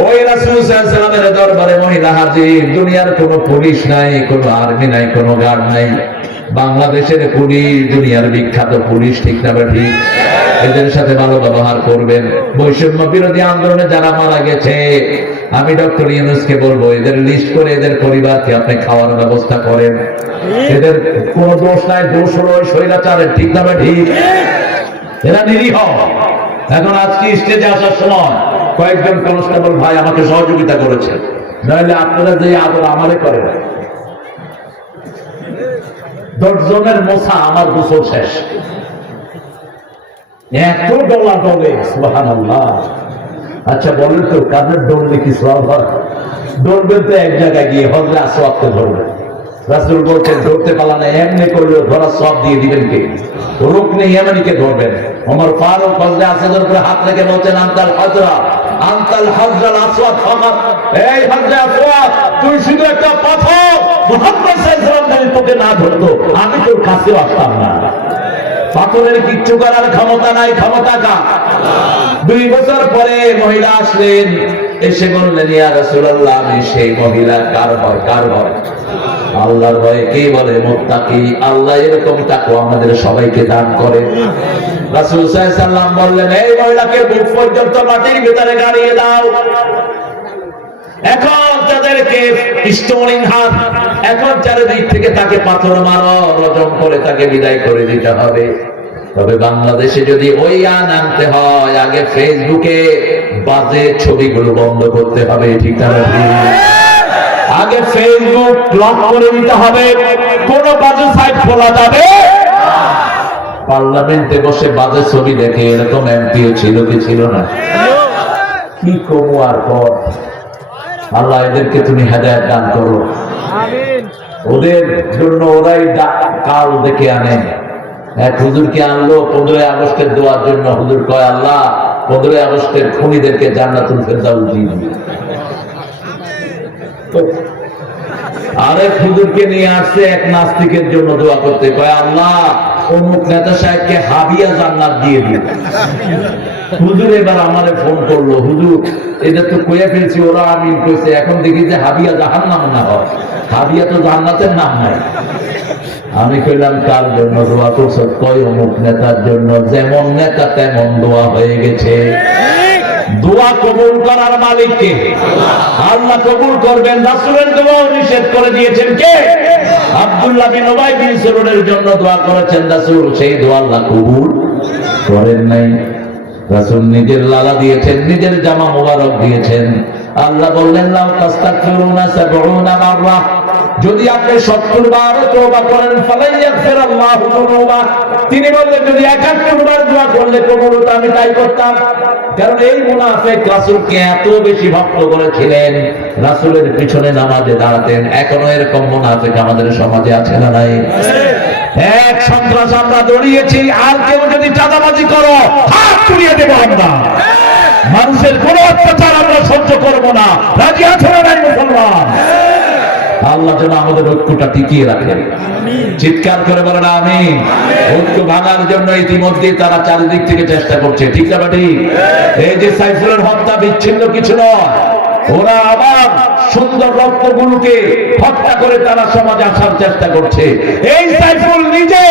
ওই রাসূল সাল্লাল্লাহু আলাইহি ওয়াসাল্লামের দরবারে মহিলা হাজির। দুনিয়ার কোনো পুলিশ নাই, কোনো আর্মি নাই, কোনো গার্ড নাই, বাংলাদেশের পুলিশ দুনিয়ার বিখ্যাত পুলিশ। ঠিক না ঠিক? এদের সাথে ভালো ব্যবহার করবেন। বৈষম্য বিরোধী আন্দোলনে যারা মারা গেছে, আমি ডক্টর ইউনূসকে বলবো এদের লিস্ট করে এদের পরিবারকে আপনি খাওয়ার ব্যবস্থা করেন। এদের কোনো দোষ নাই, দোষ হলো ওই স্বৈরাচারের। ঠিক না ঠিক? এরা নিরীহ। এখন আজকে স্টেজে আসার সময় কয়েকজন কনস্টেবল ভাই আমাকে সহযোগিতা করেছেন, নইলে আপনারা যে আদর আমারে করেন। 10 জনের মোছা আমার গোসল শেষ। এত ডলা ডলে, সুবহানাল্লাহ। আচ্ছা বলেন তো কাদের ডললে কি সওয়াব হয়? ডলবেন তো এক জায়গায় গিয়ে হযরত আসওয়াদকে ধরবেন। রাসূল বলছেন ধরতে পারলা না, এমনি করলেও ধরা সওয়াব দিয়ে দিবেন কে? রুকনে ইয়ামানিকে ধরবেন। ওমর ফারুক হযরত আসওয়াদের উপরে হাত রেখে বলছেন আনতাল হযরা, আনতাল হযরাল আসওয়াদ ফাকাত। এই হযরত আসওয়াদ, তুই শুধু একটা পাথর। মুহাম্মদ সাল্লাল্লাহু আলাইহি ওয়াসাল্লাম তোকে না ধরতো আমি তোর কাছেও আসতাম না। পাথরের কিচ্ছু করার ক্ষমতা নাই, ক্ষমতা কার? 2 বছর পরে মহিলা আসলেন, এসে বললেন ইয়া রাসূলুল্লাহ আমি সেই মহিলা। কার ভয়? কার ভয়? আল্লাহর ভয়। কে বলে মুত্তাকি? আল্লাহ এরকম তাকওয়া আমাদের সবাইকে দান করেন। রাসূল সাল্লাল্লাহু আলাইহি ওয়াসাল্লাম বললেন এই মহিলাকে বুক পর্যন্ত মাটির ভিতরে গাড়িয়ে দাও। এখন তাদেরকে স্টোনিং হাত, এখন চারিদিক থেকে তাকে পাথর মারো, রজম করে তাকে বিদায় করে দিতে হবে। তবে বাংলাদেশে যদি ওই আইন আনতে হয়, আগে ফেসবুকে বাজে ছবিগুলো বন্ধ করতে হবে। ঠিক না ঠিক? আগে ফেসবুক ব্লক করে দিতে হবে, কোন বাজে সাইট খোলা যাবে। পার্লামেন্টে বসে বাজে ছবি দেখে এরকম এমপিও ছিল কি ছিল না? কি করবো আর কর। আল্লাহ এদেরকে তুমি হেদায়েত দান করো। আমিন। ওদের জন্য ওরাই কাল ডেকে আনে। এক হুজুরকে আনলো 15 আগস্টের দোয়ার জন্য। হুজুর কয় আল্লাহ 15 আগস্টের খুনিদেরকে জান্নাতুল ফেরদাউস দিন। আরেক হুজুরকে নিয়ে আসছে এক নাস্তিকের জন্য দোয়া করতে, কয় আল্লাহ অমুক নেতা সাহেবকে হাবিয়া জান্নাত দিয়ে দিন। হুজুর এবার আমারে ফোন করলো, হুজুর এটা তো কয়ে ফেলছি, ওরা আমিন কইছে, এখন দেখি যে হাবিয়া জাহান্নাম না হয়, হাবিয়া তো জান্নাতের নাম নাই। আমি কইলাম কার জন্য দোয়া করছো? কয় অমুক নেতার জন্য। যেমন নেতা তেমন দোয়া হয়ে গেছে। দোয়া কবুল করার মালিক কে? আল্লাহ কবুল করবেন। রাসূলের দোয়াও নিষেধ করে দিয়েছেন কে? আব্দুল্লাহ বিন উবাই বিন সালুলের জন্য দোয়া করেছেন রাসূল, সেই দোয়া আল্লাহ কবুল করেন নাই। রাসূল নিজের লালা দিয়েছেন, নিজের জামা মোবারক দিয়েছেন। আল্লাহ বললেন লাউ তাস্তাগফিরুনা ৭০ মাররা, যদি আপনি ৭০ বার তওবা করেন ফালাই ইয়াগফিরাল্লাহু যুনুবা, তিনি বললেন যদি ৭১ বার দোয়া করলে কবুল হতো, আমি তাই করতাম। কারণ এই মুনাফিক রাসূলকে এত বেশি ভক্ত করেছিলেন, রাসূলের পিছনে নামাজে দাঁড়াতেন। এখনো এরকম মুনাফিক আমাদের সমাজে আছে না নাই? এক সন্ত্রাস আমরা দড়িয়েছি, আর কেউ যদি চাঁদাবাজি করো হাত তুলিয়ে দেবো আমরা। মানুষের কোন অত্যাচার আমরা সহ্য করবো না। রাজি আছো না নাই মুসলমান? আল্লাহ যেন আমাদের ঐক্যটা টিকিয়ে রাখেন। চিৎকার করে বলেন আমিন। ঐক্য ভাঙার জন্য ইতিমধ্যে তারা চারিদিক থেকে চেষ্টা করছে, ঠিক না ঠিক? এই যে সাইফুলের হত্যা বিচ্ছিন্ন কিছু নয়, ওরা আবার সুন্দর রক্তগুলোকে হত্যা করে তারা সমাজে আসার চেষ্টা করছে। এই সাইফুল নিজে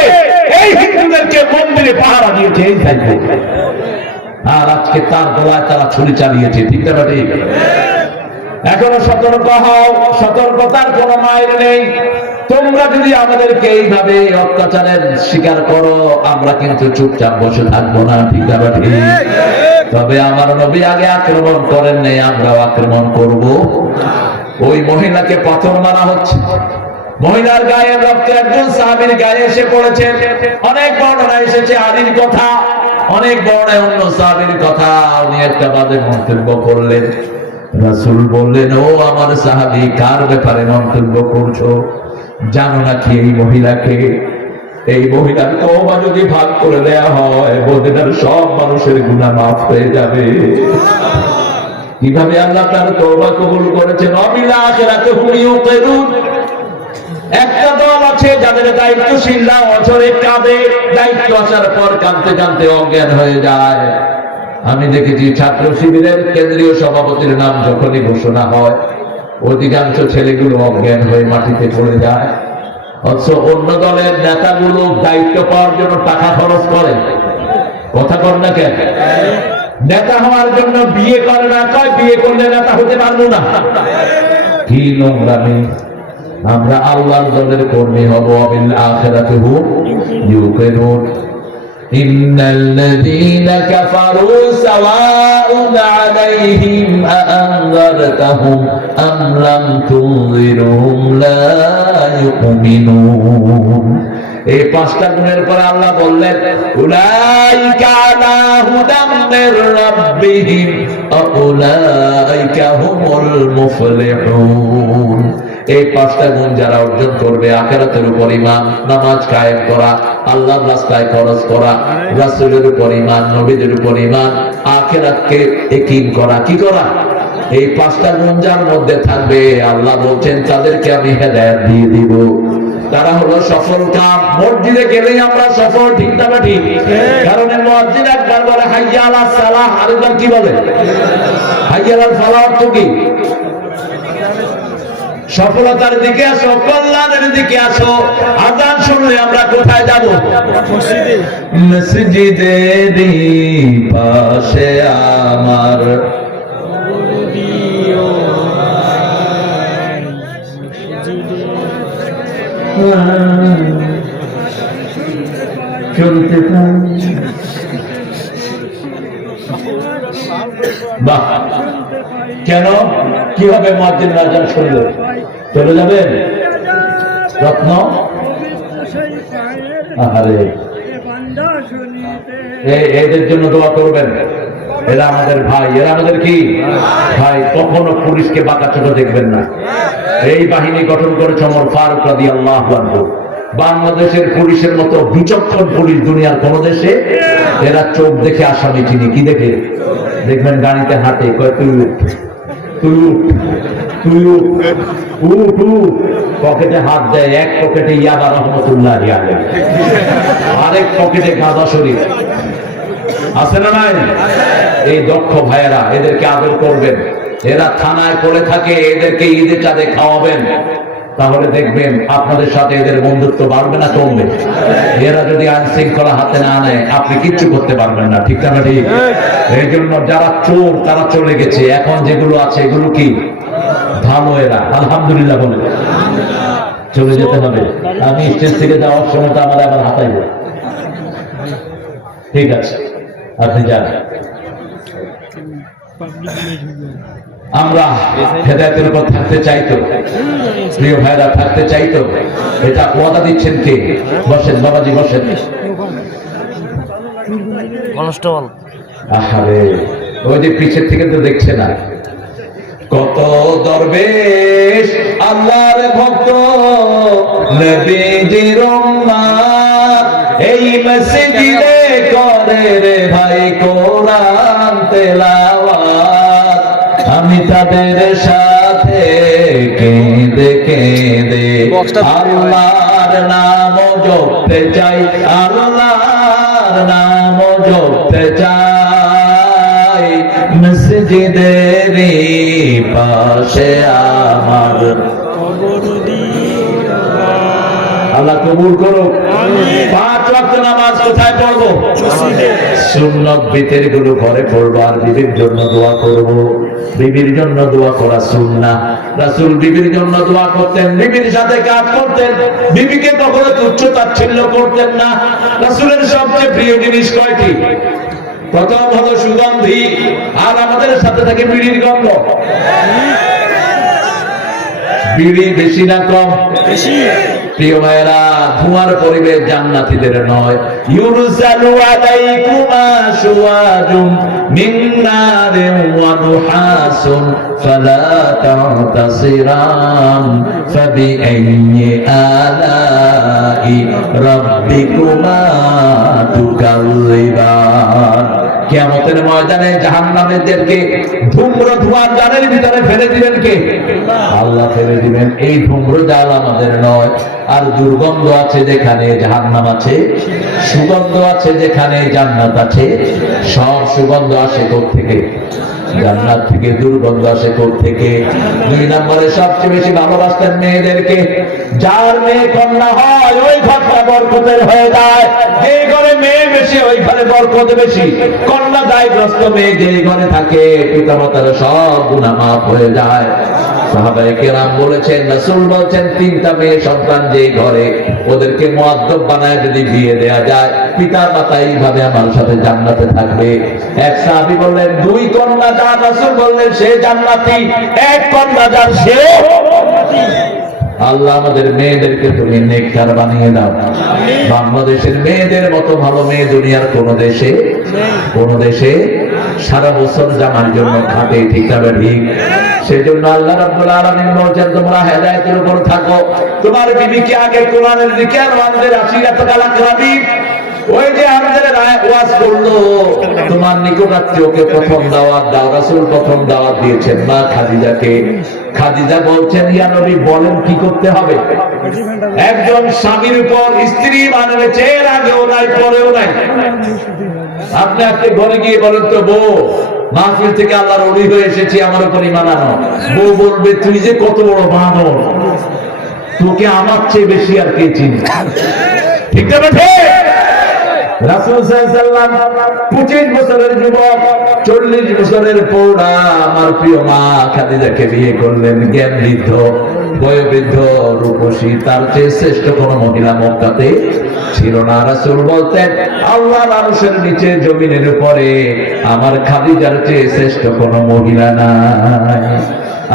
এই হিন্দুদেরকে মন্দিরে পাহারা দিয়েছে, এই সাইফুল। আর আজকে তার গলায় তারা ছুরি চালিয়েছে, ঠিক না ঠিক? এখনো সতর্ক হও, সতর্কতার কোনো মায়ের নেই। তোমরা যদি আমাদেরকে এইভাবে অত্যাচারের শিকার করো, আমরা কিন্তু চুপচাপ বসে থাকবো না, ঠিক না ঠিক? তবে আমার নবী আগে আক্রমণ করেন নাই, আমরাও আক্রমণ করব। ওই মহিলাকে পাথর মারা হচ্ছে, মহিলার গায়ে রক্ত একজন সাহাবীর গায়ে এসে পড়েছে। অনেক বর্ণনা এসেছে আলীর কথা, অনেক বর্ণনায় অন্য সাহাবীর কথা। উনি একটা বাজে মন্তব্য করলেন। রাসূল বললেন, ও আমার সাহাবী, কার ব্যাপারে মন্তব্য করছো? জানো নাকি এই মহিলাকে? এই মহিলার তওবা যদি ভাগ করে দেয়া হয়, বদরের সব মানুষের গুনাহ মাফ হয়ে যাবে। কিভাবে আল্লাহ তার তওবা কবুল করেছেন? অবিল আখিরাতে হুম ইউকিনুন। একটা দল আছে যাদের দায়িত্বশীলরা অঝরে কাঁদে, দায়িত্ব আসার পর কাঁদতে কাঁদতে অজ্ঞান হয়ে যায়। আমি দেখেছি ছাত্র শিবিরের কেন্দ্রীয় সভাপতির নাম যখনই ঘোষণা হয়, অধিকাংশ ছেলেগুলো অজ্ঞান হয়ে মাটিতে পড়ে যায়। অথচ অন্য দলের নেতাগুলো দায়িত্ব পাওয়ার জন্য টাকা খরচ করে। কথা কর না কেন? নেতা হওয়ার জন্য বিয়ে করে না, কয় বিয়ে করলে নেতা হতে পারবো না। কি নোংরামি! আমরা আল্লাহর দলের কর্মী হব। বিল আখিরাতি হুম ইউকিনুন। ইন্নাল্লাযীনা কাফারু সাওয়াউন আলাইহিম আআনযারতাহুম আম লাম তুনযিরহুম লা ইউমিনুন। এই পাঁচটা গুণের পরে আল্লাহ বললেন, উলাইকা আলা হুদাম মির রাব্বিহিম ওয়া উলাইকা হুমুল মুফলিহুন। এই পাঁচটা গুণ যারা অর্জন করবে, আখিরাতের উপর ঈমান, নামাজ কায়েম করা, আল্লাহর রাস্তায় খরচ করা, রাসূলের উপর ঈমান, নবীদের উপর ঈমান, আখিরাতকে ইয়াকিন করা, কি করা? এই পাঁচটা গুণ যার মধ্যে থাকবে, আল্লাহ বলছেন তাদেরকে আমি হেদায়েত দিয়ে দিব। তারা হলো সফল কাম। মসজিদে গেলেই আমরা সফল, ঠিক না ঠিক? কারণ মুয়াজ্জিন একবার বলে হাইয়া আলাস সালাহ, আরেকবার কি বলে? হাইয়া আলাল ফালাহ। অর্থ কি? সফলতার দিকে আসো, কল্যাণের দিকে আসো। আযান শুনলে আমরা কোথায় যাব? মসজিদে। মসজিদেরই পাশে আমার চলতে পারি। বাহ! কেন? কি হবে? মুয়াজ্জিন আযান শুনলে চলে যাবেন? রত্ন আরে এদের জন্য দোয়া করবেন। এরা আমাদের ভাই, এরা আমাদের কি ভাই। কখনো পুলিশকে বাঁকা ছোট দেখবেন না। এই বাহিনী গঠন করেছে ওমর ফারুক রাদিয়াল্লাহু আনহু। বাংলাদেশের পুলিশের মতো বিচক্ষণ পুলিশ দুনিয়ার কোন দেশে। এরা চোখ দেখে আসামি চিনি। কি দেখে? দেখবেন গাড়িতে হাঁটে, কয় তুই তুই উঠ, তুই উঠ, উঠ, উঠ। পকেটে হাত দেয়, এক পকেটে ইয়াবা রহমতুল্লাহ আলাইহি, আরেক পকেটে গাঁজা শরীফ আছে না নাই? এই দক্ষ ভাইয়েরা, এদেরকে আদর করবেন। এরা থানায় পড়ে থাকে, এদেরকে ঈদে চাঁদে খাওয়াবেন, তাহলে দেখবেন আপনাদের সাথে এদের বন্ধুত্ব বাড়বে না কমবে? এরা যদি আইন শৃঙ্খলা হাতে না নেয় আপনি কিচ্ছু করতে পারবেন না, ঠিক না ঠিক? এই জন্য যারা চোর তারা চলে গেছে, এখন যেগুলো আছে এগুলো কি ভালো, এরা আলহামদুলিল্লাহ বলে চলে যেতে হবে। আমি স্টেজ থেকে যাওয়ার সময় তো আমার আবার হাতাইব। ঠিক আছে, আপনি যান। আমরা হেদায়েতের উপর থাকতে চাইতো, প্রিয় ভাইরা থাকতে চাইতো, এটা ওয়াদা দিচ্ছেন কে? বসেন বাবাজি, বসেন। আহারে, ওই যে পিছের থেকে তো দেখছে না, কত দরবেশ আল্লাহর ভক্ত নবীজির উম্মত এই মসজিদে করে রে ভাই কোরআন তেলাওয়াত। আমি তাদের সাথে কেঁদে কেঁদে আল্লাহর নাম জপতে চাই, আল্লাহর নাম জপতে চাই। মসজিদের পাশে আমার আল্লাহ কবুল করুক। 5 ওয়াক্ত নামাজ কোথায় পড়বো? সুন্নত বিতের গুলো ঘরে পড়বো, আর বিবির জন্য দোয়া করব। বিবির জন্য দোয়া করা সুন্নাহ। রাসূল বিবির জন্য দোয়া করতেন, বিবির সাথে কাজ করতেন, বিবিকে কখনো তুচ্ছ তাচ্ছিল্য করতেন না। রাসূলের সবচেয়ে প্রিয় জিনিস কয়টি? প্রথম হলো সুগন্ধি, আর আমাদের সাথে থাকে বিড়ির গন্ধ। বিড়ি বেশি না কম? বেশি। প্রিয় ভাইরা, ধোঁয়ার পরিবেশ জান্নাতীদের নয়। ইউরসালু আলাইকুমা শুওয়াজুম মিন নারিন ওয়া নুহাসুন ফালা তা'তাসিরান ফাবিআইয়ি আলাই রাব্বিকুমা তুকাল্লিবান। কিয়ামতের ময়দানে জাহান্নামীদেরকে ধূম্র ধোঁয়ার জালের ভিতরে ফেলে দিবেন কে? আল্লাহ ফেলে দিবেন। এই ধূম্র জাল আমাদের নয়। আর দুর্গন্ধ আছে যেখানে জাহান্নাম আছে, সুগন্ধ আছে যেখানে জান্নাত আছে। সব সুগন্ধ আসে কোত্থেকে? জান্নাত থেকে। দুর্গন্ধ আসে কোত্থেকে? 2 নম্বরে সবচেয়ে বেশি ভালোবাসতেন মেয়েদেরকে। যার মেয়ে কন্যা হয় ওই ঘরটা বরকতের হয়ে যায়। যে ঘরে মেয়ে বেশি ওই ঘরে বরকত বেশি। কন্যা দায়গ্রস্ত মেয়ে যে ঘরে থাকে পিতামাতার সব গুনাহ মাফ হয়ে যায়। সাহাবায়ে কেরাম বলেছেন, রাসূল বলেছেন, 3টা মেয়ে সন্তান যে ঘরে, ওদেরকে মুআদ্দব বানায় যদি বিয়ে দেয়া যায়, পিতা মাতা এইভাবে আমার সাথে জান্নাতে থাকবে। এক সাহাবী বললেন, 2 কন্যা যার, রাসূল বললেন সে জান্নাতি। 1 কন্যা যার, সে জান্নাতি। আল্লাহ আমাদের মেয়েদেরকে তুমি নেককার বানিয়ে দাও। বাংলাদেশের মেয়েদের মতো ভালো মেয়ে দুনিয়ার কোন দেশে সারা বছর জামার জন্য খাটে, ঠিক না ঠিক? সেজন্য আল্লাহ রাব্বুল আলামিন বলেছেন, তোমরা হেদায়েতের উপর থাকো। তোমার বিবিকে আগে কোরআনের দিকে আর আমাদের আশিরাতাল আকরাবিন, ওই যে আমাদের ওয়াজ করলো, তোমার নিকটাত্মীয়কে প্রথম দাওয়াত দাও। রাসূল প্রথম দাওয়াত দিয়েছেন মা খাদিজাকে। খাদিজা বলছেন, ইয়া নবী বলেন কি করতে হবে? একজন স্বামীর উপর স্ত্রী মানেছে, এর আগেও নাই পরেও নাই। আপনি আজকে ঘরে গিয়ে বলেন তো, বউ মাহফিল থেকে আল্লাহর ওলি হয়ে এসেছি, আমার উপর ঈমান আনো। বউ বলবে, তুই যে কত বড় বানর, তোকে আমার চেয়ে বেশি আর কে চিনি? ঠিক না ঠিক? রাসূল সাল্লাল্লাহু আলাইহি ওয়াসাল্লাম 25 বছরের যুবক, 40 বছরের পৌড়া আমার প্রিয় মা খাদিজাকে বিয়ে করলেন। জ্ঞান বৃদ্ধ, বয়োবৃদ্ধ, রূপসী, তার চেয়ে শ্রেষ্ঠ কোন মহিলা মক্কাতে ছিল না। রাসূল বলতেন, আল্লাহর আরশের নিচে জমিনের উপরে আমার খাদিজার চেয়ে শ্রেষ্ঠ কোন মহিলা নাই।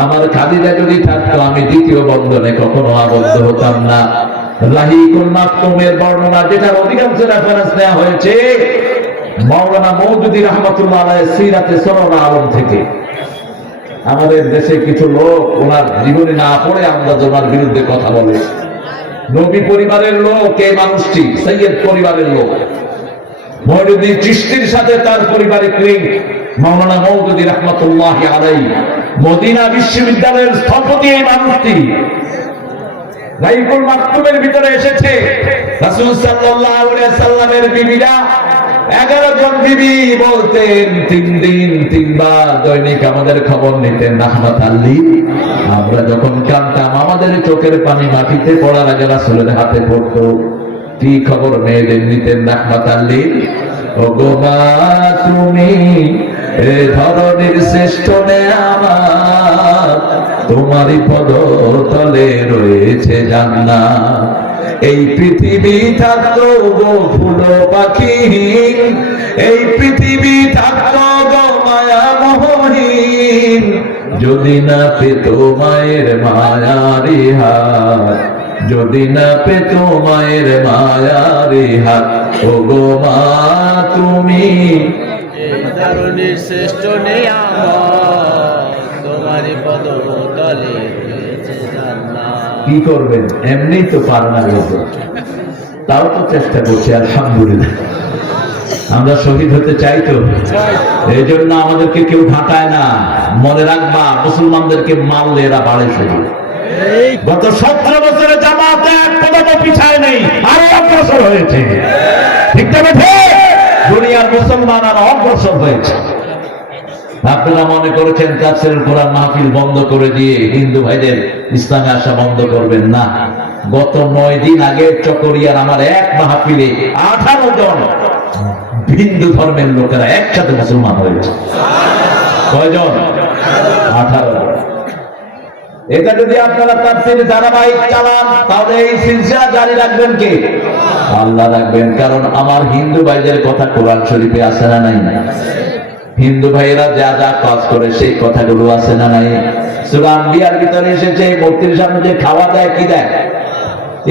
আমার খাদিজা যদি থাকতো আমি দ্বিতীয় বন্ধনে কখনো আবদ্ধ হতাম না। লাহিকুল মাকতুমের বর্ণনা, যেটার অধিকাংশ রেফারেন্স নেওয়া হয়েছে মাওলানা মওদুদী রাহমাতুল্লাহ আলাইহির সিরাতে সরওয়ার আলম থেকে। আমাদের দেশে কিছু লোক ওনার জীবনী না পড়ে ওনার বিরুদ্ধে কথা বলে। নবী পরিবারের লোক এই মানুষটি, সৈয়দ পরিবারের লোক। মওদুদী চিশতির সাথে তার পারিবারিক লিঙ্ক। মাওলানা মওদুদী রাহমাতুল্লাহি আলাইহি মদিনা বিশ্ববিদ্যালয়ের স্থপতি এই মানুষটি। রাইকুল মাকতুমের ভিতরে এসেছে রাসূল সাল্লাল্লাহু আলাইহি সাল্লামের বিবিরা 11 জন বিবি বলতেন 3 দিন 3 বার দৈনিক আমাদের খবর নিতেন রাহমাতাল লিল। আমরা যখন কাঁদতাম আমাদের চোখের পানি মাটিতে পড়ার আগে রাসূলের হাতে পড়তো। কি খবর মেয়েদের নিতেন রাহমাতাল লিল। ওগো মা তুমি এ ধরনের শ্রেষ্ঠ নেয়ামত, তোমারই পদতলে রয়েছে জান্নাত। এই পৃথিবী থাকতো গো ফুল পাখি, এই পৃথিবী থাকতো গো মায়া মোহহীন, যদি না পেত মায়ের মায়ারি হাত, যদি না পেত মায়ের মায়ারি হাত। ও গো মা তুমি দারুণের শ্রেষ্ঠ নিয়ামত, তোমারই পদতলে রয়েছে জান্নাত। কি করবেন, এমনি তো পারে না লোকে, তাও তো চেষ্টা করছি আলহামদুলিল্লাহ। আমরা শহীদ হতে চাই তো, এই জন্য আমাদেরকে কেউ ঘাটায় না। মনে রাখবা মুসলমানদেরকে মারলে এরা বাড়ে শুধু। গত 17 বছরে জামাত এক পদক পিছায় নেই, আরো অগ্রসর হয়েছে। ঠিক তবে দুনিয়ার মুসলমান আর অগ্রসর হয়েছে। আপনারা মনে করেছেন তাফসীরুল কোরআন মাহফিল বন্ধ করে দিয়ে হিন্দু ভাইদের ইসলামে আসা বন্ধ করবেন না। গত 9 দিন আগে চকরিয়ার আমার এক মাহফিলে 18 জন হিন্দু ধর্মের লোকেরা একসাথে মুসলমান হয়েছে। কয়জন? 18 জন। এটা যদি আপনারা তাফসীর ধারাবাহিক চালান তাহলে এই সিলসিলা জারি রাখবেন কে? আল্লাহ রাখবেন। কারণ আমার হিন্দু ভাইদের কথা কোরআন শরীফে আছে না নাই? হিন্দু ভাইয়েরা যা যা কাজ করে সেই কথাগুলো আছে না নাই? সূরা আম্বিয়ার ভিতরে এসেছে মূর্তির সামনে যে খাওয়া দেয়, কি দেয়?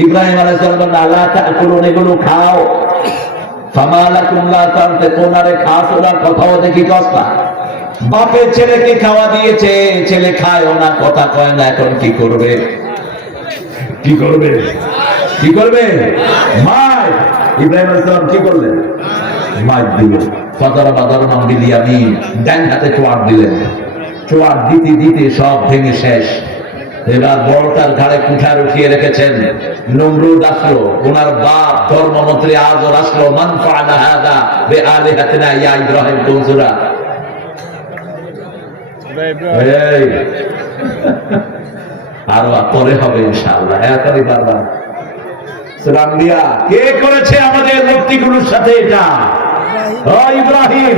ইব্রাহিম আলাইহিস সালাম বলেন আলা তাকুলুন, এগুলো খাও। ফামা লাকুম লা তানতিকুন, আরে খাস ওরা কথাও দেখি কষ্ট। বাপে ছেলেকে খাওয়া দিয়েছে, ছেলে খায়ও না, কথা কয় না, এখন কি করবে? কি করবে? কি করবে? মার। ইব্রাহিম আলাইহিস সালাম কি করলেন? মার দিলেন। ফাদারা বাদারুন বিলিয়ামিন, ডান হাতে চোয়ার দিলেন। চোয়ার দিতে দিতে সব ভেঙে শেষ। এবার বড়টার ঘাড়ে কুঠার উঠিয়ে রেখেছেন। নমরুদ আসলো, ওনার বাপ ধর্মমন্ত্রী আজর আসলো। মান ফাআলা হাদা বিআলিহাতিনা ইয়া ইব্রাহিম, কোন সূরা? এই আরো পরে হবে ইনশাআল্লাহ। এখনই বারবার সূরা আম্বিয়া। কে করেছে আমাদের মূর্তিগুলোর সাথে এটা? ও ইব্রাহিম।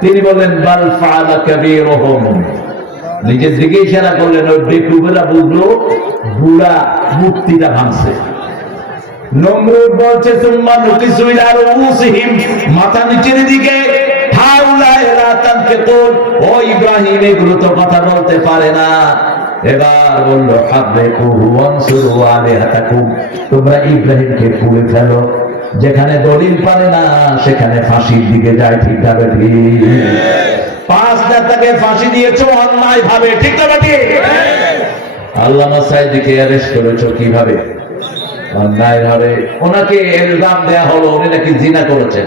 তিনি বলেন বাল ফাআলা কাবীরুহুম, নিজের দিকে ইশারা করলেন। ওই বেকুবেরা বুঝলো বুড়া মূর্তিটা ভাঙছে। নমরুদ বলছে সুম্মা নুকিসু ইলা রুউসিহিম, মাথা নিচের দিকে। হাউলাই লা তানতিকুন, ও ইব্রাহিম এগুলো তো কথা বলতে পারে না। এবার বলল হাববিকুহু ওয়ানসুরু আলিহাতাকুম, তোমরা ইব্রাহিমকে পুড়ে ফেলো। যেখানে দলিল পারে না সেখানে ফাঁসির দিকে যায়। ঠিক না বেঠি? 5 নেতাকে ফাঁসি দিয়েছো অন্যায় ভাবে, ঠিক না বেঠি? আল্লামা সাঈদীকে অ্যারেস্ট করেছো কিভাবে? অন্যায় ভাবে। ওনাকে ইলজাম দেয়া হলো উনি নাকি জিনা করেছেন।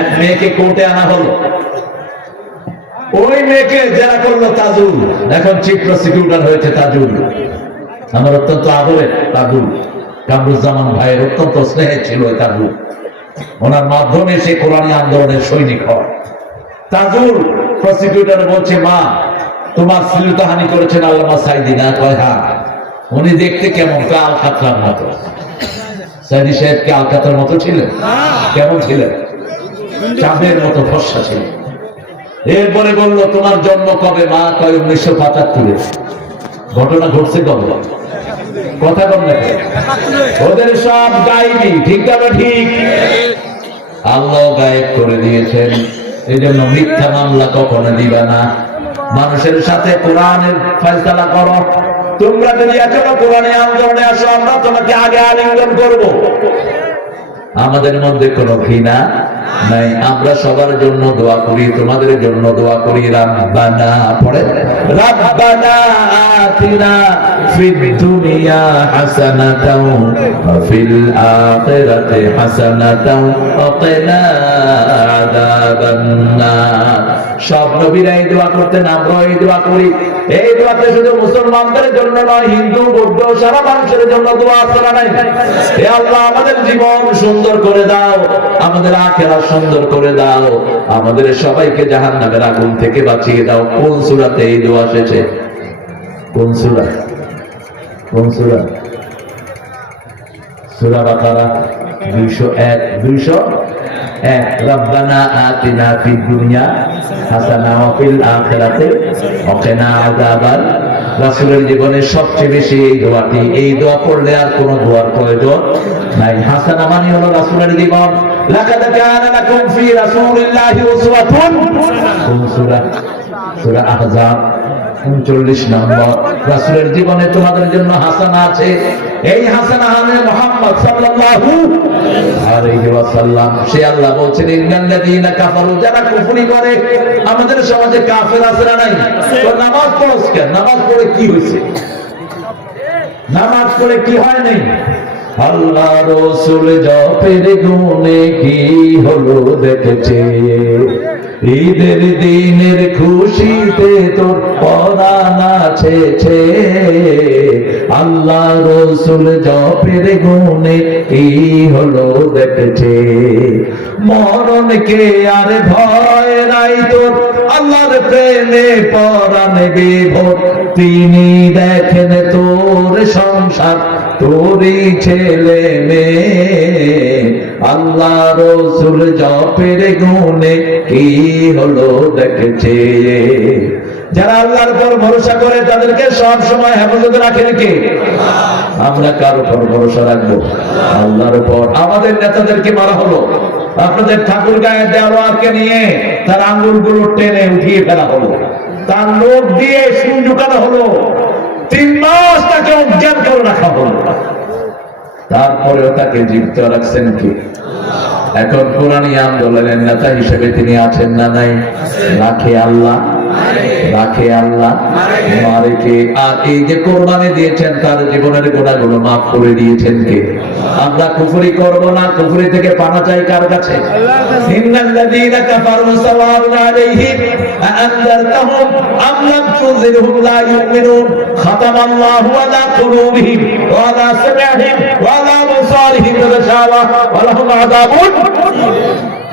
এক মেয়েকে কোর্টে আনা হলো, ওই মেয়েকে জেরা করলো তাজুল। এখন চিফ প্রসিকিউটর হয়েছে তাজুল, আমার অত্যন্ত আদরের তাজুল। কামরুজ্জামান ভাইয়ের অত্যন্ত স্নেহে ছিল তাজুল। ওনার মাধ্যমে সে কোরআনী আন্দোলনের সৈনিক হয়। তাজুল প্রসিকিউটর বলছে মা তোমার শ্লীলতাহানি করেছেন আল্লামা সাঈদী না? কয় হ্যাঁ। উনি দেখতে কেমন? আলকাতরার মতো। সাঈদী সাহেব কি আলকাতরার মতো ছিলেন? কেমন ছিলেন? চাঁদের মতো ফর্সা ছিল। এরপরে বললো তোমার জন্ম কবে? মা কয় 1975-এ। ঘটনা ঘটছে কবে? কথা কম নাকি? ওদের সব গায়েবী, ঠিক না? ঠিক। আল্লাহ গায়েব করে দিয়েছেন। এই জন্য মিথ্যা মামলা কখনো দিবা না। মানুষের সাথে কোরআনের ফয়সালা করো। তোমরা যদি এখনো কোরআনে আন্দোলনে আসো, আমরা তোমাকে আগে আলিঙ্গন করব। আমাদের মধ্যে কোনো ঘৃণা নাই। আমরা সবার জন্য দোয়া করি, তোমাদের জন্য দোয়া করি। রাব্বানা পড়ে, রাব্বানা আতিনা ফিদ দুনিয়া হাসানাতাও ওয়া ফিল আখিরাতি হাসানাতাও ওয়া কিনা আযাবান নার। সব নবীরা এই দোয়া করতেন, আমরা এই দোয়া করি। এই দোয়াতে শুধু মুসলমানদের জন্য নয়, হিন্দু বৌদ্ধ সারা মানুষের জন্য দোয়া আছে না নাই? হে আল্লাহ, আমাদের জীবন সুন্দর করে দাও, আমাদের আখিরাত সুন্দর করে দাও, আমাদের সবাইকে জাহান্নামের আগুন থেকে বাঁচিয়ে দাও। কোন সূরাতে এই দোয়া এসেছে? কোন সূরা? কোন সূরা? সূরা বাকারা 201 201। রব্বানা আতিনা ফিদ দুনিয়া হাসানা ওয়া ফিল আখিরাতি ওয়া কিনা আযাবান। রাসূলের জীবনে সবচেয়ে বেশি এই দোয়াটি, এই দোয়া পড়লে আর কোনো দোয়ার প্রয়োজন নাই। হাসানা মানে হলো রাসূলের জীবন। লাকাদ কানা লাকুম ফি রাসূলিল্লাহি উসওয়াতুন। কোন সূরা? সূরা আহজাব 39 নম্বর। রাসূলের জীবনে তোমাদের জন্য হাসানা আছে। এই হাসানা হলো মুহাম্মদ সাল্লাল্লাহু আলাইহি ওয়াসাল্লাম। সে আল্লাহ বলছেন, ইন্নাল্লাযীনা কাফারু, যারা কুফরি করে। আমাদের সমাজে কাফের আছে না নাই? তো নামাজ পড়ছ কেন? নামাজ পড়ে কি হইছে? নামাজ পড়ে কি হয় নাই? আল্লাহ রাসূল জপের গুণে কি হলো দেখেছে, ঈদের দিনের খুশিতে তোর পরাণ আছে। আল্লাহ রাসূল জপের গুণে কি হলো দেখেছে, মরণকে আর ভয় নাই তোর, আল্লাহর প্রেমে পরাণ বিভোর। তিনি দেখেন তোর সংসার, তোরই ছেলে মেয়ে। আল্লাহ রাসূল জপের গুণে কি হলো দেখেছে। যারা আল্লাহর উপর ভরসা করে তাদেরকে সব সময় হেফাজত রাখেন কে? আমরা কার উপর ভরসা রাখবো? আল্লাহর উপর। আমাদের নেতাদেরকে মারা হলো, আপনাদের ঠাকুর গায়ে দেওয়ারকে নিয়ে তার আঙ্গুলগুলো টেনে উঠিয়ে ফেলা হলো, তার লোক দিয়ে সুন ঢুকানো হলো, 3 মাস তাকে অজ্ঞান করে রাখা হলো, তারপরেও তাকে জীবিত রাখছেন কি? এখন কোরআনী আন্দোলনের নেতা হিসেবে তিনি আছেন না নাই? রাখে আল্লাহ, রাখে আল্লাহ, মারে কে? আর এই যে কোরবানি দিয়েছেন, তার জীবনের গুনাহগুলো মাফ করে দিয়েছেন কে? আমরা কুফরি করব না, কুফরি থেকে পানা চাই কার কাছে? ইন্নাল্লাযীনা কাফারু সাওয়াউন আলাইহিম আ'আনযারতাহুম আম লাম তুযিরহুম লা ইউমিনুন খাতামাল্লাহু আলা কুলুবিহিম ওয়া আলা সাম'ইহিম ওয়া আলা আবসারিহিম গিশাওয়া ওয়া লাহুম আযাবুন।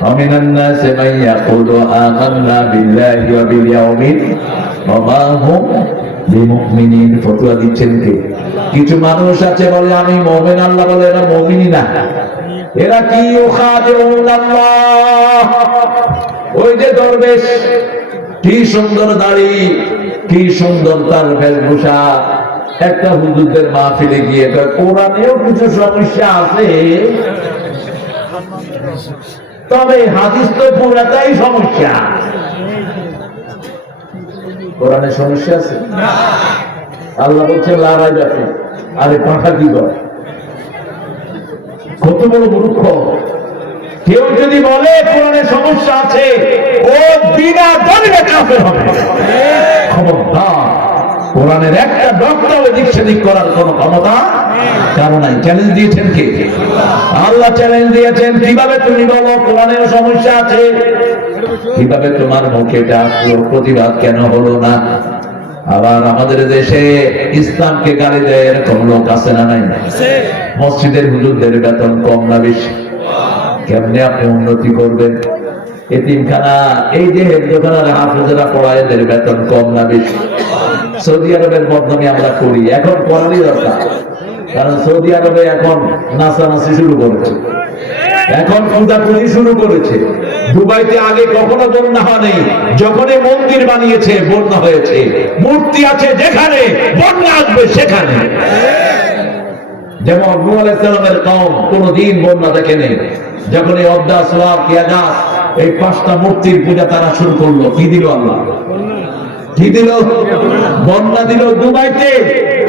ومن الناس من يقول آمنا بالله وباليوم وما هم বিমুমিনিন। ফতোয়া দিচ্ছেন কে? কিছু মানুষ আছে বলে আমি মুমিন, আল্লাহ বলে এরা মুমিনই না। এরা কি? ইউখাদিউন আল্লাহ। ওই যে দরবেশ, কি সুন্দর দাড়ি, কি সুন্দর তার বেশভূষা, একটা হুজুরদের মাহফিলে গিয়ে কোরআনেও কিছু সমস্যা আছে, তবে হাদিস তো পুরাটাই সমস্যা। কোরআনে সমস্যা আছে? আল্লাহ বলছে লড়াই যাবে। আরে পাঠা কি করে? কত বড় মূর্খ! কেউ যদি বলে কোরআনে সমস্যা আছে, ও বিনা দলিলে কাফের হবে। খবরদার, কোরআনের একটা ডক্টর এদিক সেদিক করার কোন ক্ষমতা কারণ নাই। চ্যালেঞ্জ দিয়েছেন কে? আল্লাহ চ্যালেঞ্জ দিয়েছেন। কিভাবে তুমি বলো কোরআনের সমস্যা আছে? কিভাবে তোমার মুখে এটা প্রতিবাদ কেন হলো না? আবার আমাদের দেশে ইসলামকে গালি দেয় এরকম লোক আছে না নাই? মসজিদের হুজুরদের বেতন কম না বেশি? কেমনে আপনি উন্নতি করবেন? এতিমখানা, এই যে হেফজখানার হাফেজরা পড়ায়, এদের বেতন কম না বেশি? সৌদি আরবের বদনামি আমরা করি, এখন করারই দরকার। কারণ সৌদি আরবে এখন নাচানাচি শুরু করেছে, এখন পূজাপুজি শুরু করেছে। দুবাইতে আগে কখনো বন্যা হয়নি, যখনই মন্দির বানিয়েছে বন্যা হয়েছে। মূর্তি আছে যেখানে, বন্যা আসবে সেখানে। যেমন নূহ আলাইহিস সালামের কওম কোনদিন বন্যা দেখেনি, যখন এই অদ্দা সোয়াব কিয়াগাস এই 5টা মূর্তির পূজা তারা শুরু করলো, কি দিল আল্লাহ? কি দিল? বন্যা দিল। দুবাইতে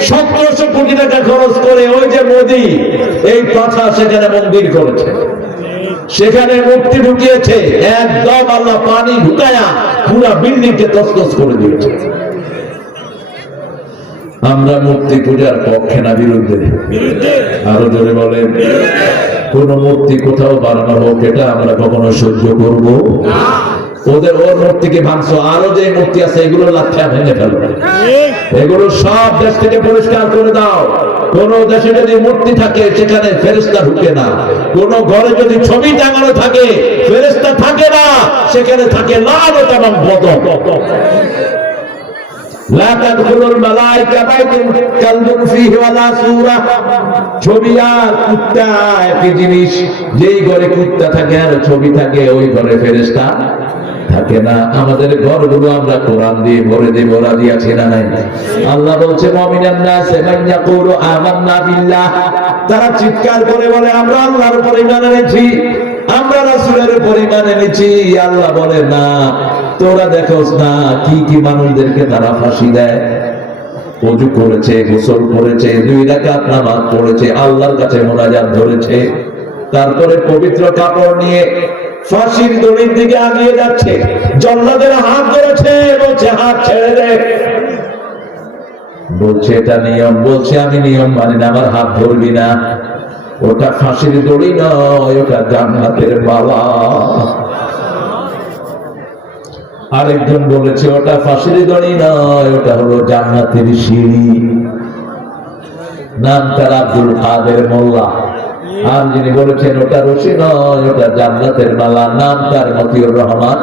1700 কোটি টাকা খরচ করে ওই যে মোদি এই কথা সেখানে মন্দির করেছে। সেখানে মূর্তি ঢুকিয়েছে, একদম আল্লাহ পানি ঢুকায়া পুরা বিল্ডিংকে তছনছ করে দিয়েছে। আমরা মূর্তি পূজার পক্ষে না বিরুদ্ধে? আরো জোরে বলেন। কোন মূর্তি কোথাও বানানো হোক এটা আমরা কখনো সহ্য করব না। ওর মূর্তিকে ভাঙছো, আরো যে মূর্তি আছে এগুলো লাথা ভেঙে ফেলো, এগুলো সব দেশ থেকে পরিষ্কার করে দাও। কোন দেশে যদি মূর্তি থাকে সেখানে ফেরেশতা ঢুকে না, কোন ঘরে যদি ছবি টাঙানো থাকে ফেরেশতা থাকে না, সেখানে থাকে লানত এবং গজব। লা তাদখুলুল মালায়েকা বাইতুন কালবুন ফীহি ওয়ালা সূরা। ছবি আর কুত্তা একই জিনিস, যেই ঘরে কুত্তা থাকে আর ছবি থাকে ওই ঘরে ফেরেশতা থাকে না। আমাদের ঘরগুলো আমরা কোরআন দিয়ে ভরে দেব, রাজি আছি না নাই? আল্লাহ বলছে মুমিনান নাস মান ইয়াকুলু আমান্না বিল্লাহ, তারা চিৎকার করে বলে আমরা আল্লাহর উপর ঈমান এনেছি, আমরা রাসূলের উপর ঈমান এনেছি। আল্লাহ বলে না, তোরা দেখোস না কি কি মানুষদেরকে তারা ফাঁসি দেয়। ওযু করেছে, গোসল করেছে, 2 রাকাত নামাজ পড়েছে, আল্লাহর কাছে মুনাজাত ধরেছে, তারপরে পবিত্র কাপড় নিয়ে ফাঁসির দড়ির দিকে আগিয়ে যাচ্ছে, জল্লাদের হাত ধরেছে, বলছে হাত ছেড়ে দে, বলছে এটা নিয়ম, বলছে আমি নিয়ম মানি না, আমার হাত ধরবি না। ওটা ফাঁসির দড়ি নয়, ওটা জান্নাতের মালা। আরেকজন বলেছে ওটা ফাঁসির দড়ি নয়, ওটা হলো জান্নাতের সিঁড়ি। নাম তার আব্দুল কাদের মোল্লা। আর যিনি বলেছেন ওটা রশি নয়, ওটা জান্নাতের মালা, নাম তার মতিউর রহমান।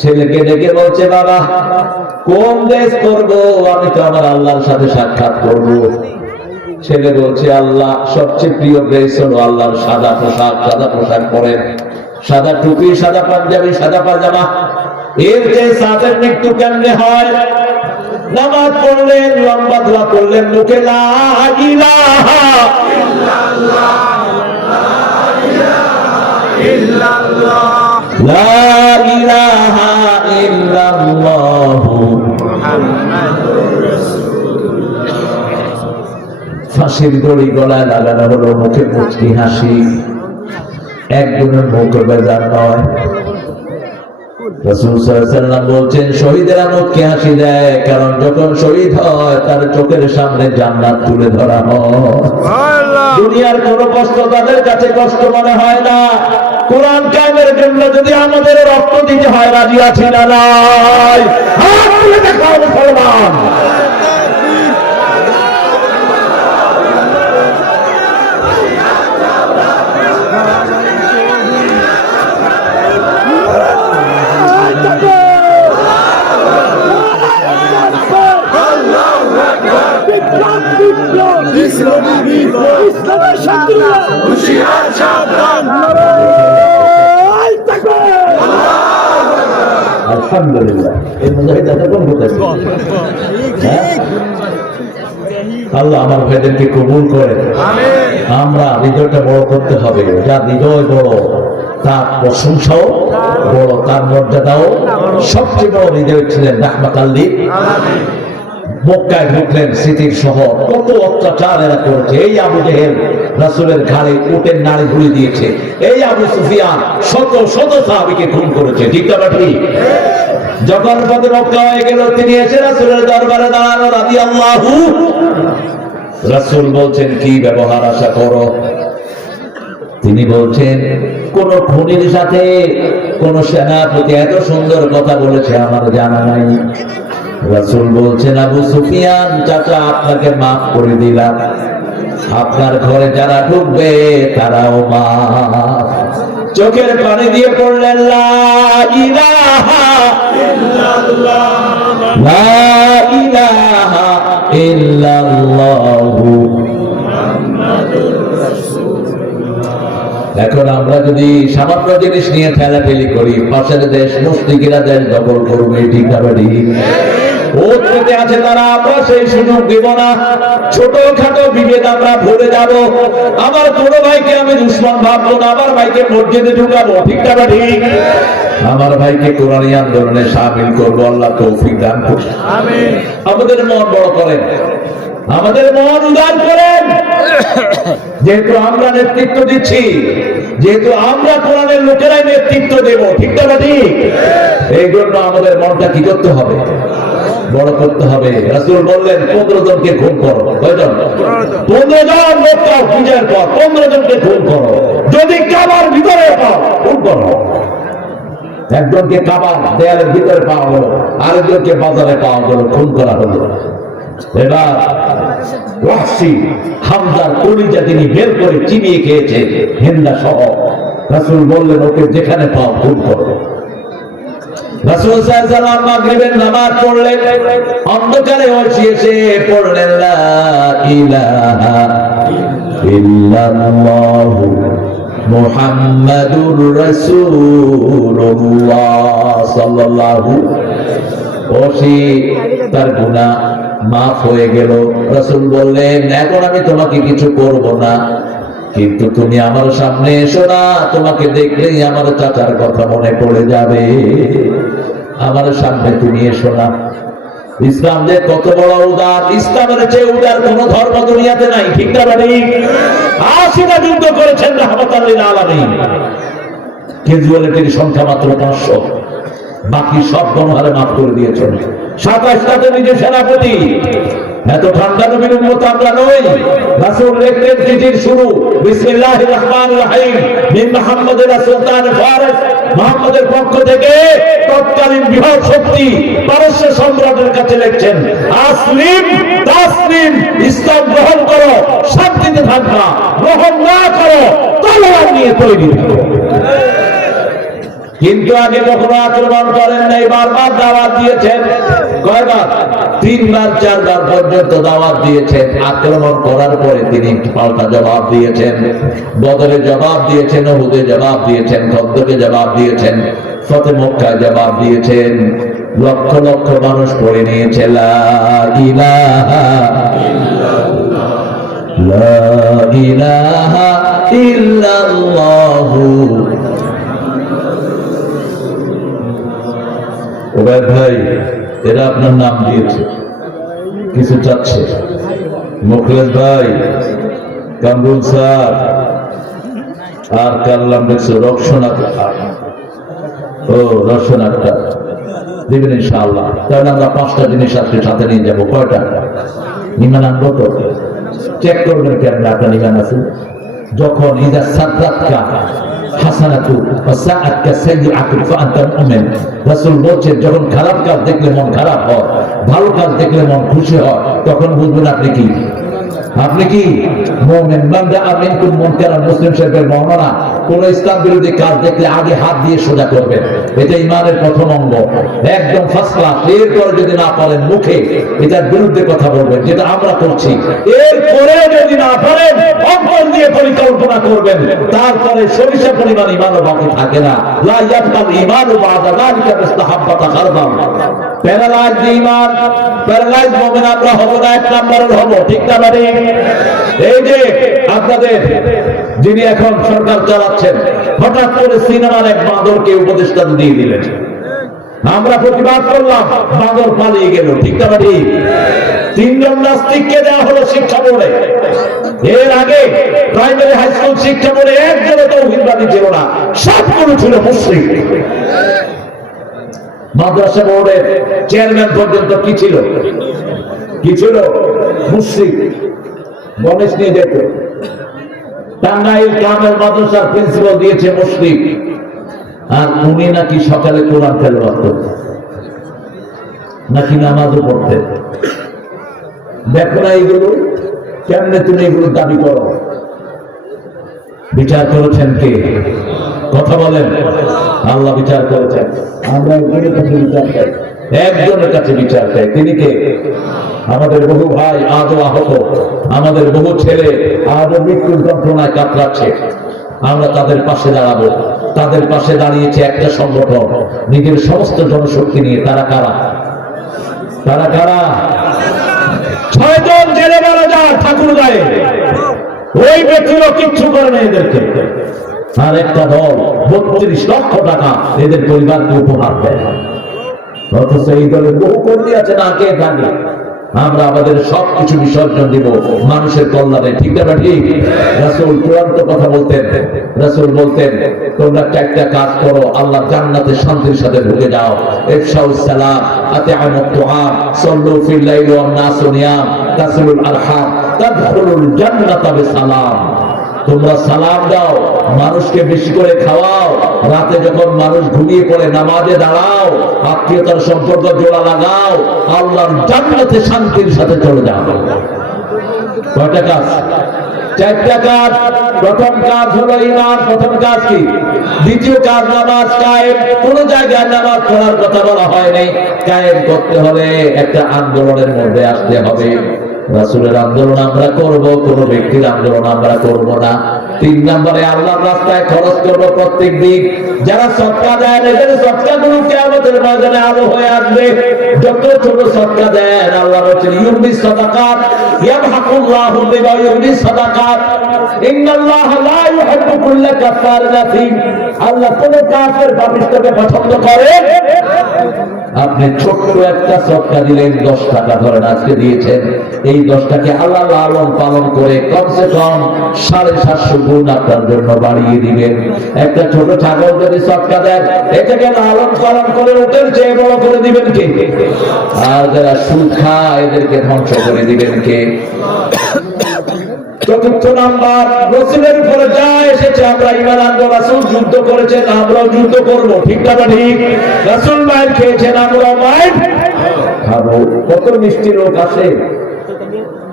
ছেলেকে ডেকে বলছে বাবা কোন দেশ করবো, আমি তো আমার আল্লাহর সাথে সাক্ষাৎ করব। ছেলে বলছে আল্লাহ সবচেয়ে প্রিয় দেশ হলো আল্লাহর সাদা পোশাক, সাদা পোশাক পরেন, সাদা টুপি, সাদা পাঞ্জাবি, সাদা পাজামা। এর যে সাথের মৃত্যু কেমনে হয়? নামাজ পড়লেন, লম্বা দোয়া করলেন, মুখে লা ইলাহা ইল্লাল্লাহ, লা ইলাহা ইল্লাল্লাহ মুহাম্মাদুর রাসূলুল্লাহ। ফাঁসির দড়ি গলায় লাগানো হলো, মুখে মুচকি হাসি, একজনের মুখ বেজার নয়। রাসূল সাল্লাল্লাহু আলাইহি ওয়াসাল্লাম বলছেন শহীদেরা মুখে হাসি দেয়, কারণ যখন শহীদ হয় তার চোখের সামনে জান্নাত তুলে ধরা হয়। দুনিয়ার কোনো কষ্ট তাদের কাছে কষ্ট মনে হয় না। কোরআন কায়েমের জন্য যদি আমাদের রক্ত দিতে হয়, রাজি আছি না নাই? হাত তুলে দেখাও মুসলমান। আলহামদুলিল্লাহ। এই মুজাহিদ কোন কোথায়? আল্লাহ আমার ভাইদেরকে কবুল করে। আমরা হৃদয়টা বড় করতে হবে, যা হৃদয় বড় তার প্রশংসাও বড়, তার মর্যাদাও সবচেয়ে বড়। হৃদয় ছিলেন রাহমাতাল লিল আলামিন। মক্কায় ঢুকলেন, স্মৃতির শহর, কত অত্যাচার এরা করেছে। এই আবু জেহেল রাসূলের ঘাড়ে উটের নাড়ি ঘুরিয়ে দিয়েছে, এই আবু সুফিয়ান শত শত সাহাবীকে খুন করেছে, ঠিক না ঠিক? যখন বদর মক্কা হয়ে গেল, তিনি এসে রাসূলের দরবারে দাঁড়ানো, রাদিয়াল্লাহু। রাসূল বলছেন কি ব্যবহার আশা করো? তিনি বলছেন কোন খুনির সাথে কোন সেনাপতি এত সুন্দর কথা বলেছে আমার জানা নাই। রাসূল বলছেন আবু সুফিয়ান চাচা আপনাকে মাফ করে দিলাম, আপনার ঘরে যারা ঢুকবে তারাও মাফ। চোখের পানি দিয়ে পড়লেন লা ইলাহা ইল্লাল্লাহ, লা ইলাহা ইল্লাল্লাহু মুহাম্মাদুর রাসূলুল্লাহ। এখন আমরা যদি সামান্য জিনিস নিয়ে ঠেলাঠেলি করি, পাশের দেশ মুসলিকেরা দেশ দখল করবে, ঠিক না ঠিক? ওতে আছে তারা, আমরা সেই সুযোগ দিব না। ছোটখাটো বিভেদ আমরা ভুলে যাব। আমার কোনো ভাইকে আমি দুশমন ভাববো না, আমার ভাইকে মসজিদে ঢুকাবো, ঠিক না ঠিক? আমার ভাইকে কোরআনী আন্দোলনে শামিল করবো। আল্লাহ তৌফিক দান করুন, আমিন। আমাদের মন বড় করেন। আমাদের মন উদার করেন। যেহেতু আমরা নেতৃত্ব দিচ্ছি, যেহেতু আমরা কোরআনের লোকেরাই নেতৃত্ব দেব, ঠিক না ঠিক? এই জন্য আমাদের মনটা কি করতে হবে? বড় করতে হবে। রাসূল বললেন 15 জনকে খুন করো। কয়জন? 15 জন লোককে বিজয়ের পর 15 জনকে খুন করো। যদি কাবার ভিতরে পাও খুন করো। একজনকে কাবার দেয়ালের ভিতরে পাওয়া হলো, আরেকজনকে বাজারে পাওয়া গেল, খুন করা হলো। এবার ওয়াহশী হামজার কলিজা তিনি বের করে চিবিয়ে খেয়েছে, হিন্দা সহ। রাসূল বললেন ওকে যেখানে পাও খুন করো। রাসূল সাল্লাল্লাহু আলাইহি ওয়াসাল্লাম মাগরিবের নামাজ পড়লেন, অন্ধকারে এসে পড়লেন লা ইলাহা ইল্লাল্লাহ মুহাম্মাদুর রাসূলুল্লাহ সাল্লাল্লাহু ওসি তার গুনাহ মাফ হয়ে গেল। রাসূল বললেন এখন আমি তোমাকে কিছু করব না, কিন্তু তুমি আমার সামনে এসো না, তোমাকে দেখলেই আমার চাচার কথা মনে পড়ে যাবে, আমার সামনে তুমি এসো না। ইসলাম যে কত বড় উদার, ইসলামের চেয়ে উদার কোন ধর্ম দুনিয়াতে নাই, ঠিক না ঠিক? 80টা যুদ্ধ করেছেন রাহমাতাল লিল আলামিন, ক্যাজুয়ালিটির সংখ্যা মাত্র 500, বাকি সব গণহারে মাফ করে দিয়েছেন। 27টাতে নিজে সেনাপতি। এত ঠান্ডা নবীর উম্মত আমরা নই। রাসূল লিখলেন চিঠির শুরু বিসমিল্লাহির রহমানির রহিম মিন মুহাম্মাদির সুলতান ফারিস, মুহাম্মাদের পক্ষ থেকে তৎকালীন বৃহৎ শক্তি পারস্য সম্রাটের কাছে লিখছেন আসলিম তাসলিম, ইসলাম গ্রহণ করো, শান্তিতে থাকবা, গ্রহণ না করো তলোয়ার নিয়ে তৈরি থাকো। কিন্তু আগে কখনো আক্রমণ করেন নাই, বারবার দাওয়াত দিয়েছেন। কয়বার? 3বার 4বার পর্যন্ত দাওয়াত দিয়েছেন। আক্রমণ করার পরে তিনি পাল্টা জবাব দিয়েছেন। বদরে জবাব দিয়েছেন, উহুদে জবাব দিয়েছেন, খন্দকে জবাব দিয়েছেন, ফতে মক্কায় জবাব দিয়েছেন। লক্ষ লক্ষ মানুষ পড়ে নিয়েছে লা ইলাহা ইল্লাল্লাহ, লা ইলাহা ইল্লাল্লাহু। ওবায়দ ভাই, এরা আপনার নাম দিয়েছে, কিছু চাচ্ছে। মুখলেস ভাই, কামরুল স্যার, আর কাল্লাম দেখছো রক্ষণ আক্তার, ও রক্ষণ আক্তার দিবেন ইনশাআল্লাহ। তাহলে আমরা 5টা জিনিস আজকে সাথে নিয়ে যাবো। কয়টা? ইমান আনবো তো? চেক করবেন কি আপনার ইমান আছে? যখন ইদা সাদ্দাতকা হাসানাতু ওয়া সাআতকা সাইয়্যাতু ফাআনতা মুমিন। রাসূল বলেন যখন খারাপ কাজ দেখলে মন খারাপ হয়, ভালো কাজ দেখলে মন খুশি হয়, তখন বুঝবেন আপনি কি? আপনি কি মুমিন। বান্দা আমিনকুম মুনকারান, মুসলিম শরীফের বর্ণনা। কোন ইসলাম বিরোধী কাজ দেখলে আগে হাত দিয়ে সোজা করবেন, এটা ইমানের প্রথম অঙ্গ, একদম ফার্স্ট ক্লাস। এরপরে যদি না পারেন মুখে এটার বিরুদ্ধে কথা বলবেন, যেটা আমরা করছি। এরপরে যদি না পারেন অন্তর দিয়ে পরিকল্পনা করবেন, তারপরে সরিষা পরিমাণ ইমানও বাকি থাকে না। লা ইয়াবকাল ঈমানু বা'দা যালিকা মুস্তাহাব্বাতা খারদাম। প্যারালাইজ ঈমান, প্যারালাইজ মুমিন আমরা হব না, 1 নম্বরের হব, ঠিক না বাড়ি? এই যে আপনাদের যিনি এখন সরকার চালাচ্ছেন, হঠাৎ করে সিনেমার এক বাঁদরকে উপদেষ্টা দিয়ে দিলেন। আমরা প্রতিবাদ করলাম, বাঁদর পালিয়ে গেল, ঠিক না বাড়ি? 3 জন নাস্তিককে দেওয়া হলো শিক্ষা বোর্ডে। এর আগে প্রাইমারি হাই স্কুল শিক্ষা বোর্ডে একজনও তাওহীদবাদী ছিল না, সবগুলো ছিল মুশরিক। মাদ্রাসা বোর্ডের চেয়ারম্যান পর্যন্ত কি ছিল? কি ছিল? মুশরিক। গণেশ নিয়ে যেত। টাঙ্গাইল কামেল মাদ্রাসার প্রিন্সিপাল দিয়েছে মুশরিক, আর উনি নাকি সকালে কোরআন তেলাওয়াত করতেন, নাকি নামাজও পড়তেন। দেখো না এইগুলো, কেমনে তুমি এগুলো দাবি করো? বিচার করেছেন কে? কথা বলেন। আল্লাহ বিচার করেছেন। আমরা একজনের কাছে বিচার চাই, একজনের কাছে বিচার চাই। তিনি কে? আমাদের বহু ভাই আজও আহত, আমাদের বহু ছেলে আজও মৃত্যুর যন্ত্রণায় কাতরাচ্ছে। আমরা তাদের পাশে দাঁড়াবো। তাদের পাশে দাঁড়িয়েছে একটা সংগঠন নিজের সমস্ত জনশক্তি নিয়ে। তারা কারা? তারা কারা? 6 জন জেলে মারা যায় ঠাকুর গায়ে, ওই ব্যক্তিরও কিচ্ছু করে না এদেরকে। আর একটা দল 32 লক্ষ টাকা এদের পরিবারকে উপহার দেয়। অথচ এই দলের বহু কর্মী আছে না, কে থাকে? আমরা আমাদের সবকিছু বিসর্জন দিব মানুষের কল্যাণে, ঠিক না ঠিক? রাসূল চূড়ান্ত কথা বলতেন, রাসূল বলতেন তোমরা চারটা কাজ করো, আল্লাহ জান্নাতে শান্তির সাথে ঢুকে যাও। ইফশাউস সালাম, আতিআমুত তুআম, সাল্লু ফিল লাইলি ওয়ান নাসু নিয়াম, তাসিলুল আরহাম, তাদখুলুল জান্নাতা বিসালাম। তোমরা সালাম দাও, মানুষকে বেশি করে খাওয়াও, রাতে যখন মানুষ ঘুমিয়ে পড়ে নামাজে দাঁড়াও, আত্মীয়তার সম্পর্ক জোড়া লাগাও, আল্লাহর জান্নাতে শান্তির সাথে চলে যাও। কয়টা কাজ? চারটা কাজ। প্রথম কাজ হলো ঈমান। প্রথম কাজ কি? দ্বিতীয় কাজ নামাজ কায়েম। কোন জায়গায় নামাজ পড়ার কথা বলা হয় নাই। কায়েম করতে হলে একটা আন্দোলনের মধ্যে আসতে হবে। রাসূলের আন্দোলন আমরা করব, কোন ব্যক্তির আন্দোলন আমরা করব না। 3 নম্বরে আল্লাহর রাস্তায় খরচ করব প্রত্যেক দিন। যারা সদকা দেন এদের সদকাগুলো কিয়ামতের ময়দানে আলো হয়ে আসবে। যত ছোট সদকা দেন, আল্লাহ বলেন ইউরবি সাদাকাত ইয়ামহাকুল্লাহু রিবা ইউরবি সাদাকাত ইন্নাল্লাহা লা ইউহিব্বু কুল্লা কাফারিন আথীম। আল্লাহ কোন কাফের পাপিষ্ঠকে পছন্দ করে। আপনি ছোট্ট একটা সদকা দিলেন, 10 টাকা ধরেন আজকে দিয়েছেন, এই 10 টাকে আল্লাহ লালন পালন করে কমসে কম 750 গুণ আপনার জন্য বাড়িয়ে দিবেন। একটা ছোট ছাগল যদি সদকা দেন, এটাকে লালন পালন করে ওদের চেয়ে বড় করে দিবেন কে? আর যারা সুদ খায় এদেরকে ধ্বংস করে দিবেন কে? চতুর্থ নাম্বার, রাসূলের উপরে যা এসেছে আমরা ঈমান আনবো। রাসূল যুদ্ধ করেছেন, আমরাও যুদ্ধ করব, ঠিক না ঠিক? রাসূল মায়ের খেয়েছেন, আমরাও মায়ের খাবো। কত মিষ্টি লোক আছে,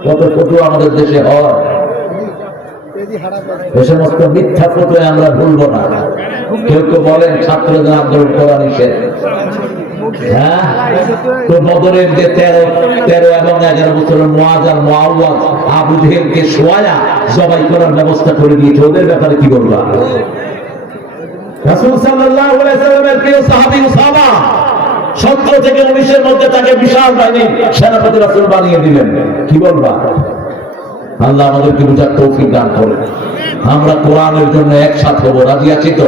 কত কত আমাদের দেশে হয়। এ সমস্ত মিথ্যা প্রত্যয় আমরা ভুলবো না। কেউ কেউ বলেন ছাত্রদের আন্দোলন করা নিষেধ। হ্যাঁ, তো বদরের যে 13 এবং 11 বছরের মুআয আর মুআওয়াজ আবু জেহেলকে শোয়া জবাই করার ব্যবস্থা করে দিয়েছে, ওদের ব্যাপারে কি বলবা? রাসূল সাল্লাল্লাহু আলাইহি সাল্লামের প্রিয় সাহাবী উসামা 17 থেকে 19 এর মধ্যে তাকে বিশাল বাহিনী সেনাপতি রাসূল বানিয়ে দিলেন, কি বলবা? আল্লাহ আমাদেরকে বুঝার তৌফিক দান করেন। আমরা কোরআনের জন্য একসাথে হবো, রাজি আছি তো?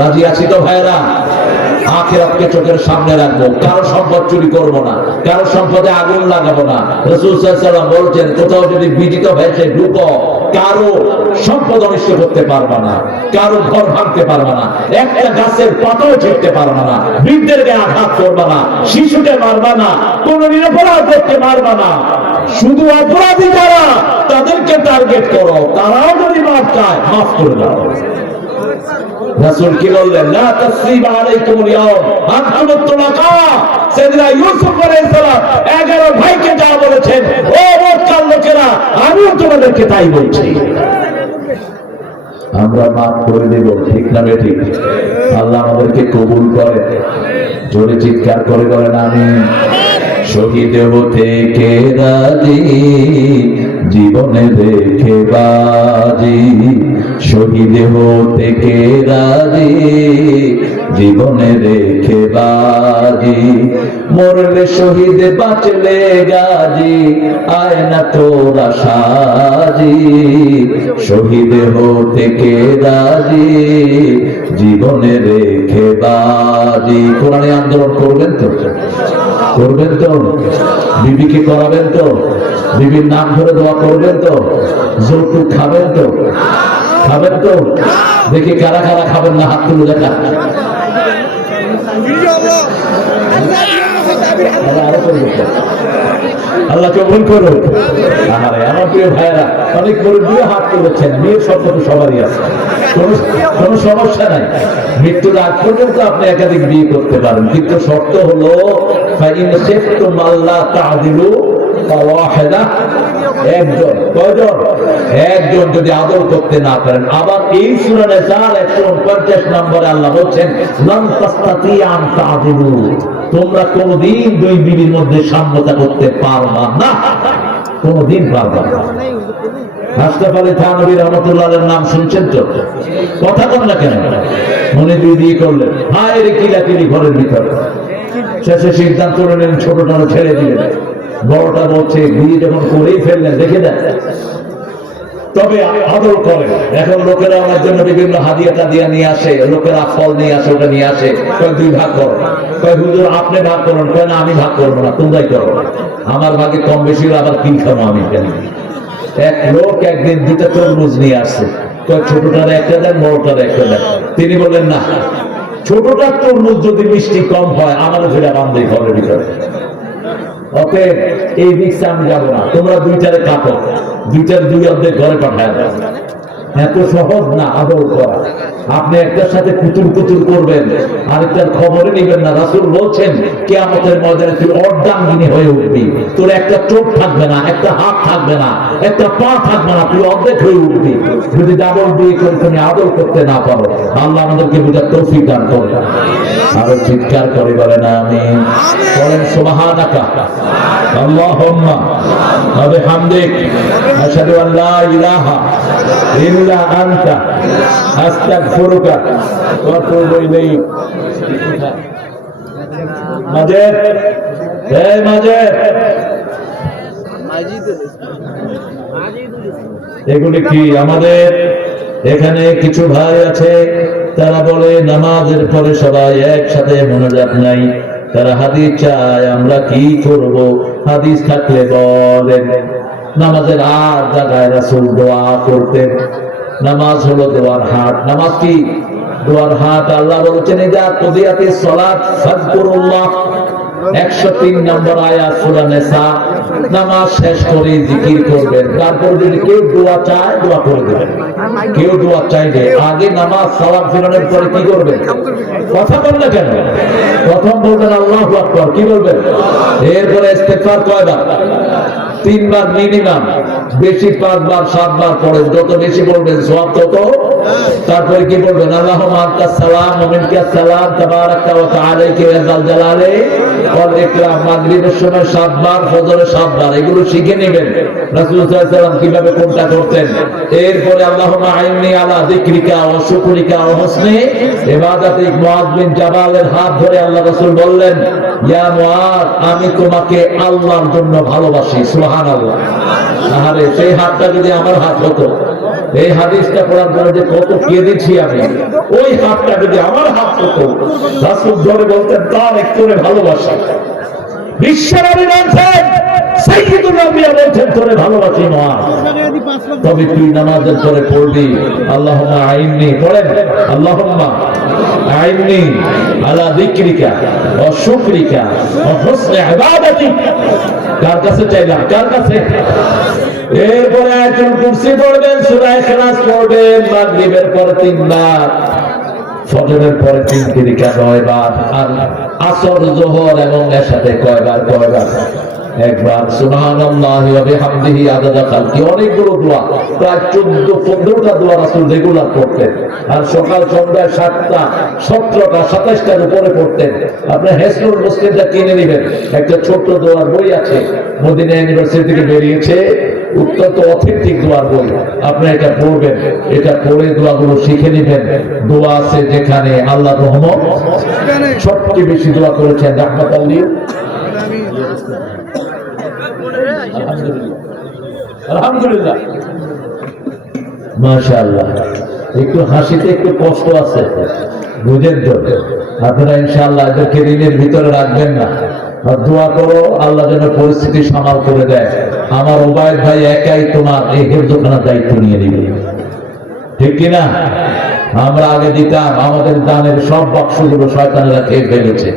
রাজি আছি তো ভাইরা? আখিরাতকে চোখের সামনে রাখবো, কারো সম্পদ চুরি করব না, কারো সম্পদে আগুন লাগাবো না। রাসূল সাল্লাল্লাহু আলাইহি ওয়াসাল্লাম বলেছেন কোথাও যদি বিজিত হয়েছে ঢুকো, কারো সম্পদ অনিষ্ট করতে পারবা না, কারো ঘর ভাঙতে পারবা না, একটা গাছের পাতাও ছিঁড়তে পারবা না, বৃদ্ধের গায়ে আঘাত করবা না, শিশুকে মারবা না, কোন নিরপরাধ ব্যক্তিকে মারবা না। শুধু অপরাধী যারা তাদেরকে টার্গেট করো, তারাও যদি মাফ চায় মাফ করে দাও। রাসূল কি বললেন? লা তাসরিবা আলাইকুমুল ইয়াওম আনতুমুত তুলাকা। সাইয়েদনা ইউসুফ আলাইহিস সালাম 11 ভাইকে যা বলেছেন, ও মক্কার লোকেরা আমিও তোমাদেরকে তাই বলছি। আমরা মাফ করে দেব, ঠিক না ঠিক? আল্লাহ আমাদেরকে কবুল করে। জোরে চিৎকার করে বলেন আমিন। শহীদ হতে কে রাজি, জীবনে রেখে বাজি। শহীদ হতে কে রাজি, জীবনে রেখে বাজি। মরলে শহীদ বাঁচলে গাজী, আয় না তোরা সাজি। শহীদ হতে কে রাজি, জীবনে রেখে বাজি। কোরআনে আন্দোলন করবেন তো? করবেন তো? বিবিকে করাবেন তো? বিবির নাম ধরে দোয়া করবেন তো? যৌতুক খাবেন তো? খাবেন তো? দেখি কারা কারা খাবেন না, হাত তুলে দেখা। আল্লাহ কবুল করুন। আমার প্রিয় ভাইয়েরা, অনেক মুরব্বীরা হাত তুলেছেন, বিয়ের শর্ত তো সবারই আছে, কোনো সমস্যা নাই। মৃত্যুর আগ পর্যন্ত আপনি একাধিক বিয়ে করতে পারেন, কিন্তু শর্ত হলো একজন। কয়জন? একজন যদি আদর করতে না পারেন। আবার এই সূরা নিসার 149 নম্বরে আল্লাহ বলছেন লান তাস্তাতিয়া আন তা'দিলু, তোমরা কোনদিন দুই বিবির মধ্যে সাম্যতা করতে পারবা না, কোনদিন পারবা না। আশরাফ আলী থানভী রাহমাতুল্লাহর নাম শুনছেন তো? কথা কন না কেন? মনে দুই বিয়ে করলেন, হায় রে কিলাকিলি ঘরের ভিতরে। শেষে সিদ্ধান্ত নিলেন ছোটটা ছেড়ে দিলেন, বড়টা বলছে বিয়ে যখন করেই ফেললেন দেখে দেন, তবে আদর করেন। এখন লোকেরা আমার জন্য বিভিন্ন হাদিয়া টাদিয়া নিয়ে আসে, লোকেরা ফল নিয়ে আসে, ওটা নিয়ে আসে, কয় দুই ভাগ করো, কয় হুজুর আপনি ভাগ করুন, কয় না আমি ভাগ করবো না, তোমরাই করো। আমার ভাগে কম বেশি হলে আবার কি খাবো আমি কেন? এক লোক একদিন 2টা তরমুজ নিয়ে আসছে, ছোটটার একটা দেন, বড়টার একটা দেন। তিনি বললেন না, ছোটটার তরমুজ যদি মিষ্টি কম হয় আমার ফেরা বান্ধব ঘরের ভিতরে, অতএব এই রিক্সা আমি যাবো না, তোমরা 2টারে কাটো, 2টার 2 অর্ধেক ঘরে পাঠায় দাও। এত সহজ না আদর করা। আপনি একটার সাথে কুতুর কুতুর করবেন, আরেকটার খবরে নিবেন না। রাসূল বলছেন কিয়ামতের ময়দানে তুই অর্ধাঙ্গিনী হয়ে উঠবি, তোর একটা চোখ থাকবে না, একটা হাত থাকবে না, একটা পা থাকবে না, তুই অর্ধেক হয়ে উঠবি যদি ডাবল বিয়ে করে তুমি আদর করতে না পারো। আল্লাহ আমাদেরকে বুঝার তৌফিক দান করে। আরো চিৎকার করে বলেন আমিন। বলেন সুবহানাকা আল্লাহুম্মা ওয়া বিহামদিক আশহাদু আল লা ইলাহা ইল্লা আনতা আস্তাগফিরুকা ওয়া আতুবু ইলাইক। মাজিদ, এই মাজিদ, এগুলি কি? আমাদের এখানে কিছু ভাই আছে, তারা বলে নামাজের পরে সবাই একসাথে মোনাজাত নাই, তারা হাদিস চায়, আমরা কি করব? হাদিস থাকলে বলেন। নামাজের আর জায়গায় রাসূল দোয়া করতেন। নামাজ হলো দোয়ার হাট। নামাজ কি? দোয়ার হাট। আল্লাহ বলেছেন ইযা কুদিয়াতিস সালাত ফাযকুরুল্লাহ, 103 নম্বর আয়াত সূরা নিসা। নামাজ শেষ করে জিকির করবেন, তারপর যদি কেউ দোয়া চায় দোয়া করে দেবেন। কেউ দোয়া চাইলে আগে নামাজ সালাম ফিরানোর পরে কি করবেন? কথা বললে কেন? প্রথম বলবেন আল্লাহু আকবার, কি বলবেন? এরপরে ইস্তেগফার কয়বার? 3 বার মিনিমাম, বেশি 5 বার 7 বার পড়েন, যত বেশি বলবেন সওয়াব তত। তারপরে কি বলবেন? আল্লাহুম্মা আনতাস সালাম ওয়া মিনকাস সালাম তাবারাকা ওয়া তাআলা ওয়া যাল জালালি ওয়াল ইকরাম। মাগরিবের সময় 7 বার, ফজরে 7 বার, এগুলো শিখে নেবেন রাসূল সাল্লাল্লাহু আলাইহি ওয়াসাল্লাম কিভাবে কোনটা করতেন। এরপরে আল্লাহুম্মা আইন্নি আলা যিকরিকা ওয়া শুকরিকা ওয়া হুসনি ইবাদাতিক। মুআয বিন জাবালের হাত ধরে আল্লাহ রাসূল বললেন, ইয়া মুআয, আমি তোমাকে আল্লাহর জন্য ভালোবাসি। সুবহানাল্লাহ। আরে সেই হাতটা যদি আমার হাত হতো, এই হাদিসটা পড়ার পরে যে কত কেঁদেছি আমি, ওই হাতটা যদি আমার হাত হতো, রাসূল ধরে বলতেন তার একটু ভালোবাসা। বিশ্বনবী বলছেন, সাইয়্যিদুল আম্বিয়া বলছেন তোরে ভালোবাসি মুআয। তবে তুই নামাজের পরে পড়বি আল্লাহুম্মা আইন্নি, পড়েন আল্লাহুম্মা আইন্নি আলা যিকরিকা ওয়া শুকরিকা ওয়া হুসনি ইবাদাতিক। কার কাছে চাইলাম? কার কাছে? এরপরে আয়াতুল কুরসি পড়বেন, সূরা ইখলাস পড়বেন। মাগরিবের পরে 3 বার, ফজরের পরে 3 তিরিকা 9 বার, আর আসর, যোহর এবং এশাতে কয়বার? কয়বার? একবার। সুবহানাল্লাহি ওয়া বিহামদিহি আদাদা খালকি। অনেকগুলো দোয়া, প্রায় 14-15টা দোয়া রাসূল রেগুলার পড়তেন। আর সকাল সন্ধ্যায় 7টা, 17টা, 27টার উপরে পড়তেন। আপনি হেসনুল মুসলিমটা কিনে নেবেন, একটা ছোট্ট দোয়ার বই আছে, মদিনা ইউনিভার্সিটি থেকে বেরিয়েছে, অত্যন্ত অথেন্টিক দোয়ার বই। আপনি এটা পড়বেন, এটা পড়ে দোয়াগুলো শিখে নেবেন। দোয়া আছে যেখানে আল্লাহ রহমত, সবচেয়ে বেশি দোয়া করেছেন রাহমাতুল লিল। আলহামদুলিল্লাহ, মাশাআল্লাহ। একটু হাসিতে একটু কষ্ট আছে, বুঝেন তো? আপনারা ইনশাআল্লাহ এদেরকে ঋণের ভিতরে রাখবেন না, আর দোয়া করো আল্লাহ যেন পরিস্থিতি সামাল করে দেয়। আমার ওবায়দ ভাই একাই তোমার এই হেফজখানার দায়িত্ব নিয়ে নিবে, ঠিক কিনা? আমরা আগে দিতাম, আমাদের দানের সব বাক্সগুলো শয়তানেরা খেয়ে ফেলেছে।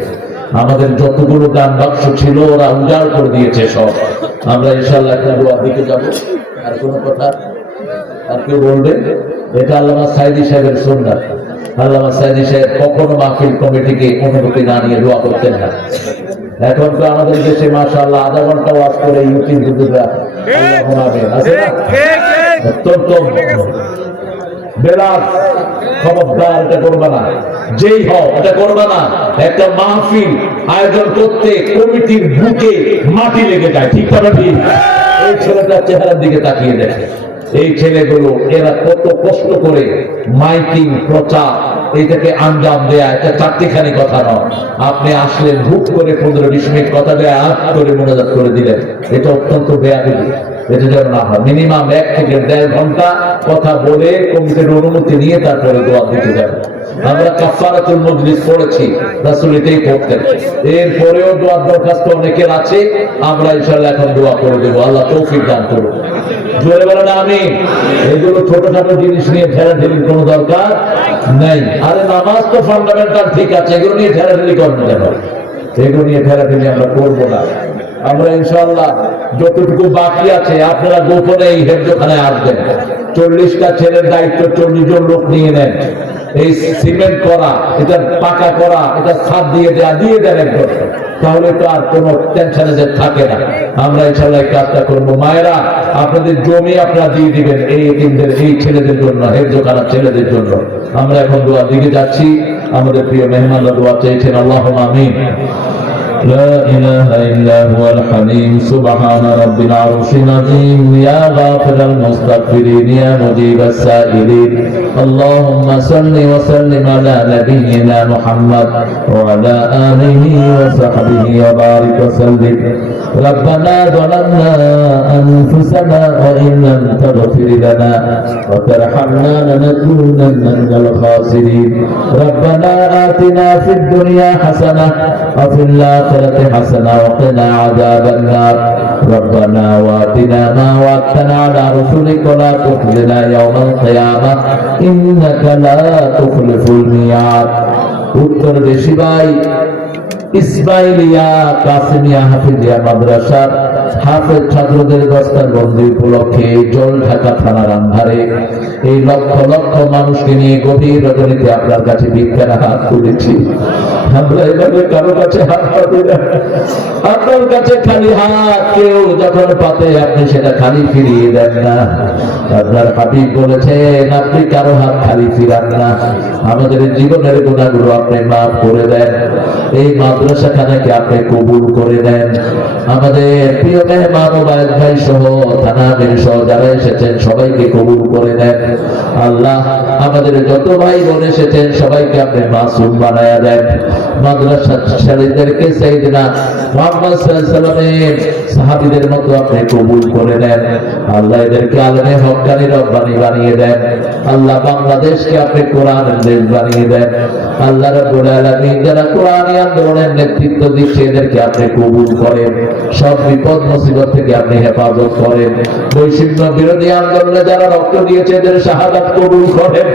আমাদের যতগুলো দান বাক্স ছিল ওরা উজাড় করে দিয়েছে সব। আমরা ইনশাআল্লাহ একটা দোয়ার দিকে যাব। আর কোনো কথা আর কেউ বলবে? এটা আল্লামা সাইদি সাহেবের সুন্নাত। আল্লামা সাইদি সাহেব কখনো মাহফিল কমিটিকে অনুমতি না নিয়ে দোয়া করতেন না। এখন তো আমাদের দেশে মাশাআল্লাহ আধা ঘন্টা ওয়াজ করে ইউটিউব হুজুররা আল্লাহ আমিন আছে না, অত্যন্ত বেলাল। খবরদার এটা করবে না, যেই হও এটা করবে না। একটা মাহফিল আয়োজন করতে কমিটির বুকে মাটি লেগে যায়, ঠিক কথা ঠিক? এই ছেলেটার চেহারার দিকে তাকিয়ে দেখে, এই ছেলেগুলো এরা কত কষ্ট করে মাইকিং প্রচার এইটাকে আঞ্জাম দেয়া, এটা চারটিখানি কথা নয়। আপনি আসলেন হুট করে 15-20 মিনিট কথা দেয়া করে মোনাজাত করে দিলেন, এটা অত্যন্ত বেয়াদবি। এটা যেন না হয়। মিনিমাম 1 থেকে 1.5 ঘন্টা কথা বলে কমিটির অনুমতি নিয়ে তারপরে দোয়া দিতে যাবে। আমরা কাফারাতুল মজলিস পড়েছি, রাসূল এটাই পড়তেন। এরপরেও দোয়ার দরখাস্ত অনেকের আছে, আমরা ইনশাআল্লাহ এখন দোয়া করে দেবো। আল্লাহ তৌফিক দান করুন। জোরে বলেন আমিন। এগুলো ছোটখাটো জিনিস নিয়ে ঠেলাঠেলির কোনো দরকার নেই। আরে নামাজ তো ফান্ডামেন্টাল ঠিক আছে, এগুলো নিয়ে ঠেলাঠেলি করবেন কেন? এগুলো নিয়ে ঠেলাঠেলি আমরা করবো না। আমরা ইনশাআল্লাহ যতটুকু বাকি আছে আপনারা গোপনে এই হেফজখানায় আসবেন। 40টা ছেলের দায়িত্ব 40 জন লোক নিয়ে নেন। এই সিমেন্ট করা, এটা পাকা করা, এটা ছাদ দিয়ে দেন একদম, তাহলে তো আর কোনো টেনশনে যে থাকে না। আমরা ইনশাআল্লাহ এই কাজটা করবো। মায়েরা, আপনাদের জমি আপনারা দিয়ে দিবেন এই এতিমদের, এই ছেলেদের জন্য, হেফজখানার ছেলেদের জন্য। আমরা এখন দোয়া দিকে যাচ্ছি। আমাদের প্রিয় মেহমানরা দোয়া চেয়েছেন, আল্লাহুম্মা আমিন। لا إله إلا هو الحليم سبحان رب العرش العظيم يا غافر المستغفرين يا مجيب السائلين اللهم صل وسلم على نبينا محمد وعلى آله وصحبه وبارك وسلم ربنا ظلمنا أنفسنا وإن لم تغفر لنا وترحمنا لنكونن من الخاسرين ربنا آتنا في الدنيا حسنة وفي الآخرة حسنة وقنا عذاب النار ربنا وآتنا ما وعدتنا على رسلك ولا تخزنا يوم القيامة إنك لا تخلف الميعاد উত্তর দেশি ভাই ইসমাইলিয়া কাসিমিয়া হাফিজিয়া মাদ্রাসার হাফেজ ছাত্রদের দস্তার বন্দি উপলক্ষে জলঢাকা থানার আন্ধারে এই লক্ষ লক্ষ মানুষকে নিয়ে গভীর রজনীতে আপনার কাছে ভিক্ষার হাত তুলেছি। আমরা এভাবে কারো কাছে হাত পাতি না, আপনার কাছে খালি হাত কেউ যখন পাতে আপনি সেটা খালি ফিরিয়ে দেন না। আপনার হাবিব বলেছেন আপনি কারো হাত খালি ফিরান না। আমাদের জীবনের গুনাহগুলো আপনি মাফ করে দেন, এই মাদ্রাসাখানাকে আপনি কবুল করে দেন। আমাদের প্রিয় মেহমান ওবায়দ ভাই সহ থানা আমির সহ যারা এসেছেন সবাইকে কবুল করে দেন। আল্লাহ আমাদের যত ভাই বোন এসেছেন সবাইকে আপনি মাসুম বানায়া দেন। মাদ্রাসার ছেলেদেরকে সাইয়েদনা মুহাম্মদ সাল্লাল্লাহু আলাইহি ওয়াসাল্লামের সাহাবীদের মতো আপনি কবুল করে নেন। আল্লাহ এদেরকে আলেমে হক্কানি রব্বানি বানিয়ে দেন। আল্লাহ বাংলাদেশকে আপনি কোরআনের দেশ বানিয়ে দেন। আল্লাহ রাব্বুল আলামিন যারা কোরআনী আন্দোলনের নেতৃত্ব দিচ্ছে এদেরকে আপনি কবুল করেন। সব বিপদ মুসিবত থেকে আপনি হেফাজত করেন। বৈষম্য বিরোধী আন্দোলনে যারা রক্ত দিয়েছে এদের শাহাদাত কবুল করেন।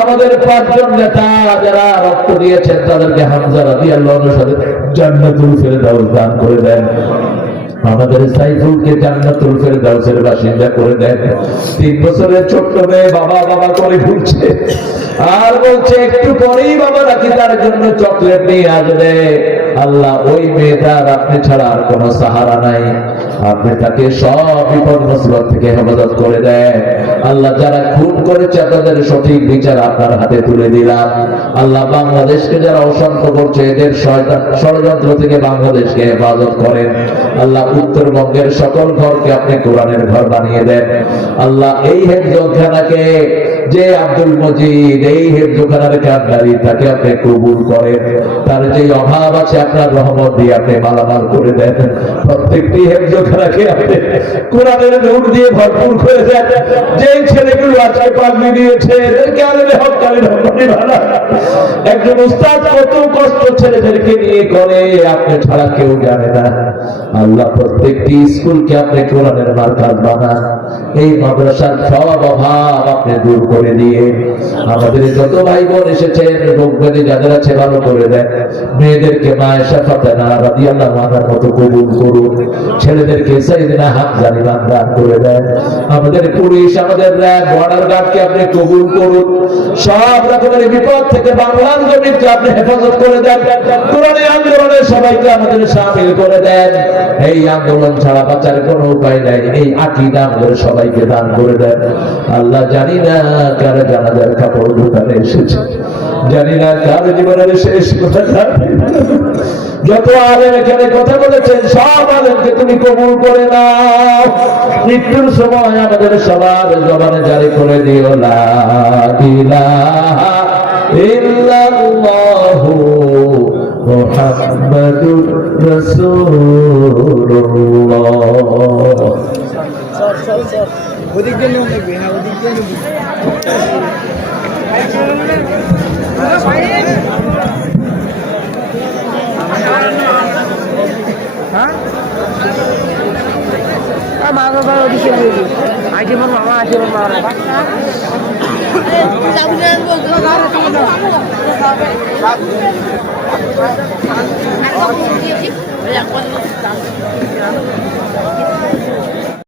আমাদের 5 জন নেতা যারা রক্ত দিয়েছেন তাদেরকে হামজা রাদিয়াল্লাহু আনহু সাথে জান্নাতুল ফেরদাউস দান করে দেন। আমাদের সাইফুলকে জান্নাতুল ফেরদাউসের বাসিন্দা করে দেন। 3 বছরের ছোট্ট মেয়ে বাবা বাবা করে ঘুরছে আর বলছে একটু পরেই বাবা নাকি তার জন্য চকলেট নিয়ে আসবে। আল্লাহ ওই মেয়েটার আপনি ছাড়া আর কোনো সাহারা নাই, আপনি তাকে সব বিপদ মুসিবত থেকে হেফাজত করে দেন। আল্লাহ যারা খুন করেছে তাদের সঠিক বিচার আপনার হাতে তুলে দিলাম। আল্লাহ বাংলাদেশকে যারা অশান্ত করছে এদের ষড়যন্ত্র থেকে বাংলাদেশকে হেফাজত করেন। আল্লাহ উত্তরবঙ্গের সকল ঘরকে আপনি কোরআনের ঘর বানিয়ে দেন। আল্লাহ এই হেফজখানাকে যে আব্দুল মজিদ এই হেফজখানার কান্ডারি তাকে আপনি কবুল করেন। তার যে অভাব আছে আপনার রহমত দিয়ে আপনি মালামাল করে দেন। প্রত্যেকটি হেফজখানাকে আপনি কোরআনের নূর দিয়ে ভরপুর করে দেন। যেই ছেলেগুলো আজকে পাগড়ি দিয়েছে এদেরকে আলেমে হক্কানি রব্বানি বানান। একজন উস্তাদ কত কষ্ট ছেলেদেরকে নিয়ে করে আপনি ছাড়া কেউ জানে না। আল্লাহ প্রত্যেকটি স্কুলকে আপনি কোরআনের মার্কাজ বানান। এই মাদ্রাসার সব অভাব আপনি দূর করে দিয়ে আমাদের যত ভাই বোন এসেছেন রোগ ব্যাধি যাদের আছে ভালো করে দেন। মেয়েদেরকে মায়েশা ফাতেমা রাদিয়াল্লাহু আনহার মতো কবুল করুন। ছেলেদেরকে সাইয়েদনা হামজা ইমাম দান করে দেন। আমাদের পুলিশ, আমাদের র্যাব, বর্ডার গার্ডকে আপনি কবুল করুন। সব রকমের বিপদ থেকে বাংলার জমিনকে আপনি হেফাজত করে দেন। কোরআনী আন্দোলনে সবাইকে আমাদের শামিল করে দেন। এই আন্দোলন ছাড়া বাঁচার কোনো উপায় নাই। এই আকীদা আমাদের সবাইকে দান করে দেন। আল্লাহ জানি না কার জানাজার কাপড় দোকানে এসেছে, জানি না কার জীবনের শেষ কথা। যত আলেম এখানে কথা বলেছেন সব আলেমকে তুমি কবুল করে নাও। মৃত্যুর সময় আমাদের সবার জবানে জারি করে দিও লা ইলাহা ইল্লাল্লাহু মুহাম্মাদুর রাসূলুল্লাহ। ওদিক দিয়ে নিয়ম দেখবি না, ওদিক দিয়ে নিবি। Hãy subscribe cho kênh Ghiền Mì Gõ để không bỏ lỡ những video hấp dẫn.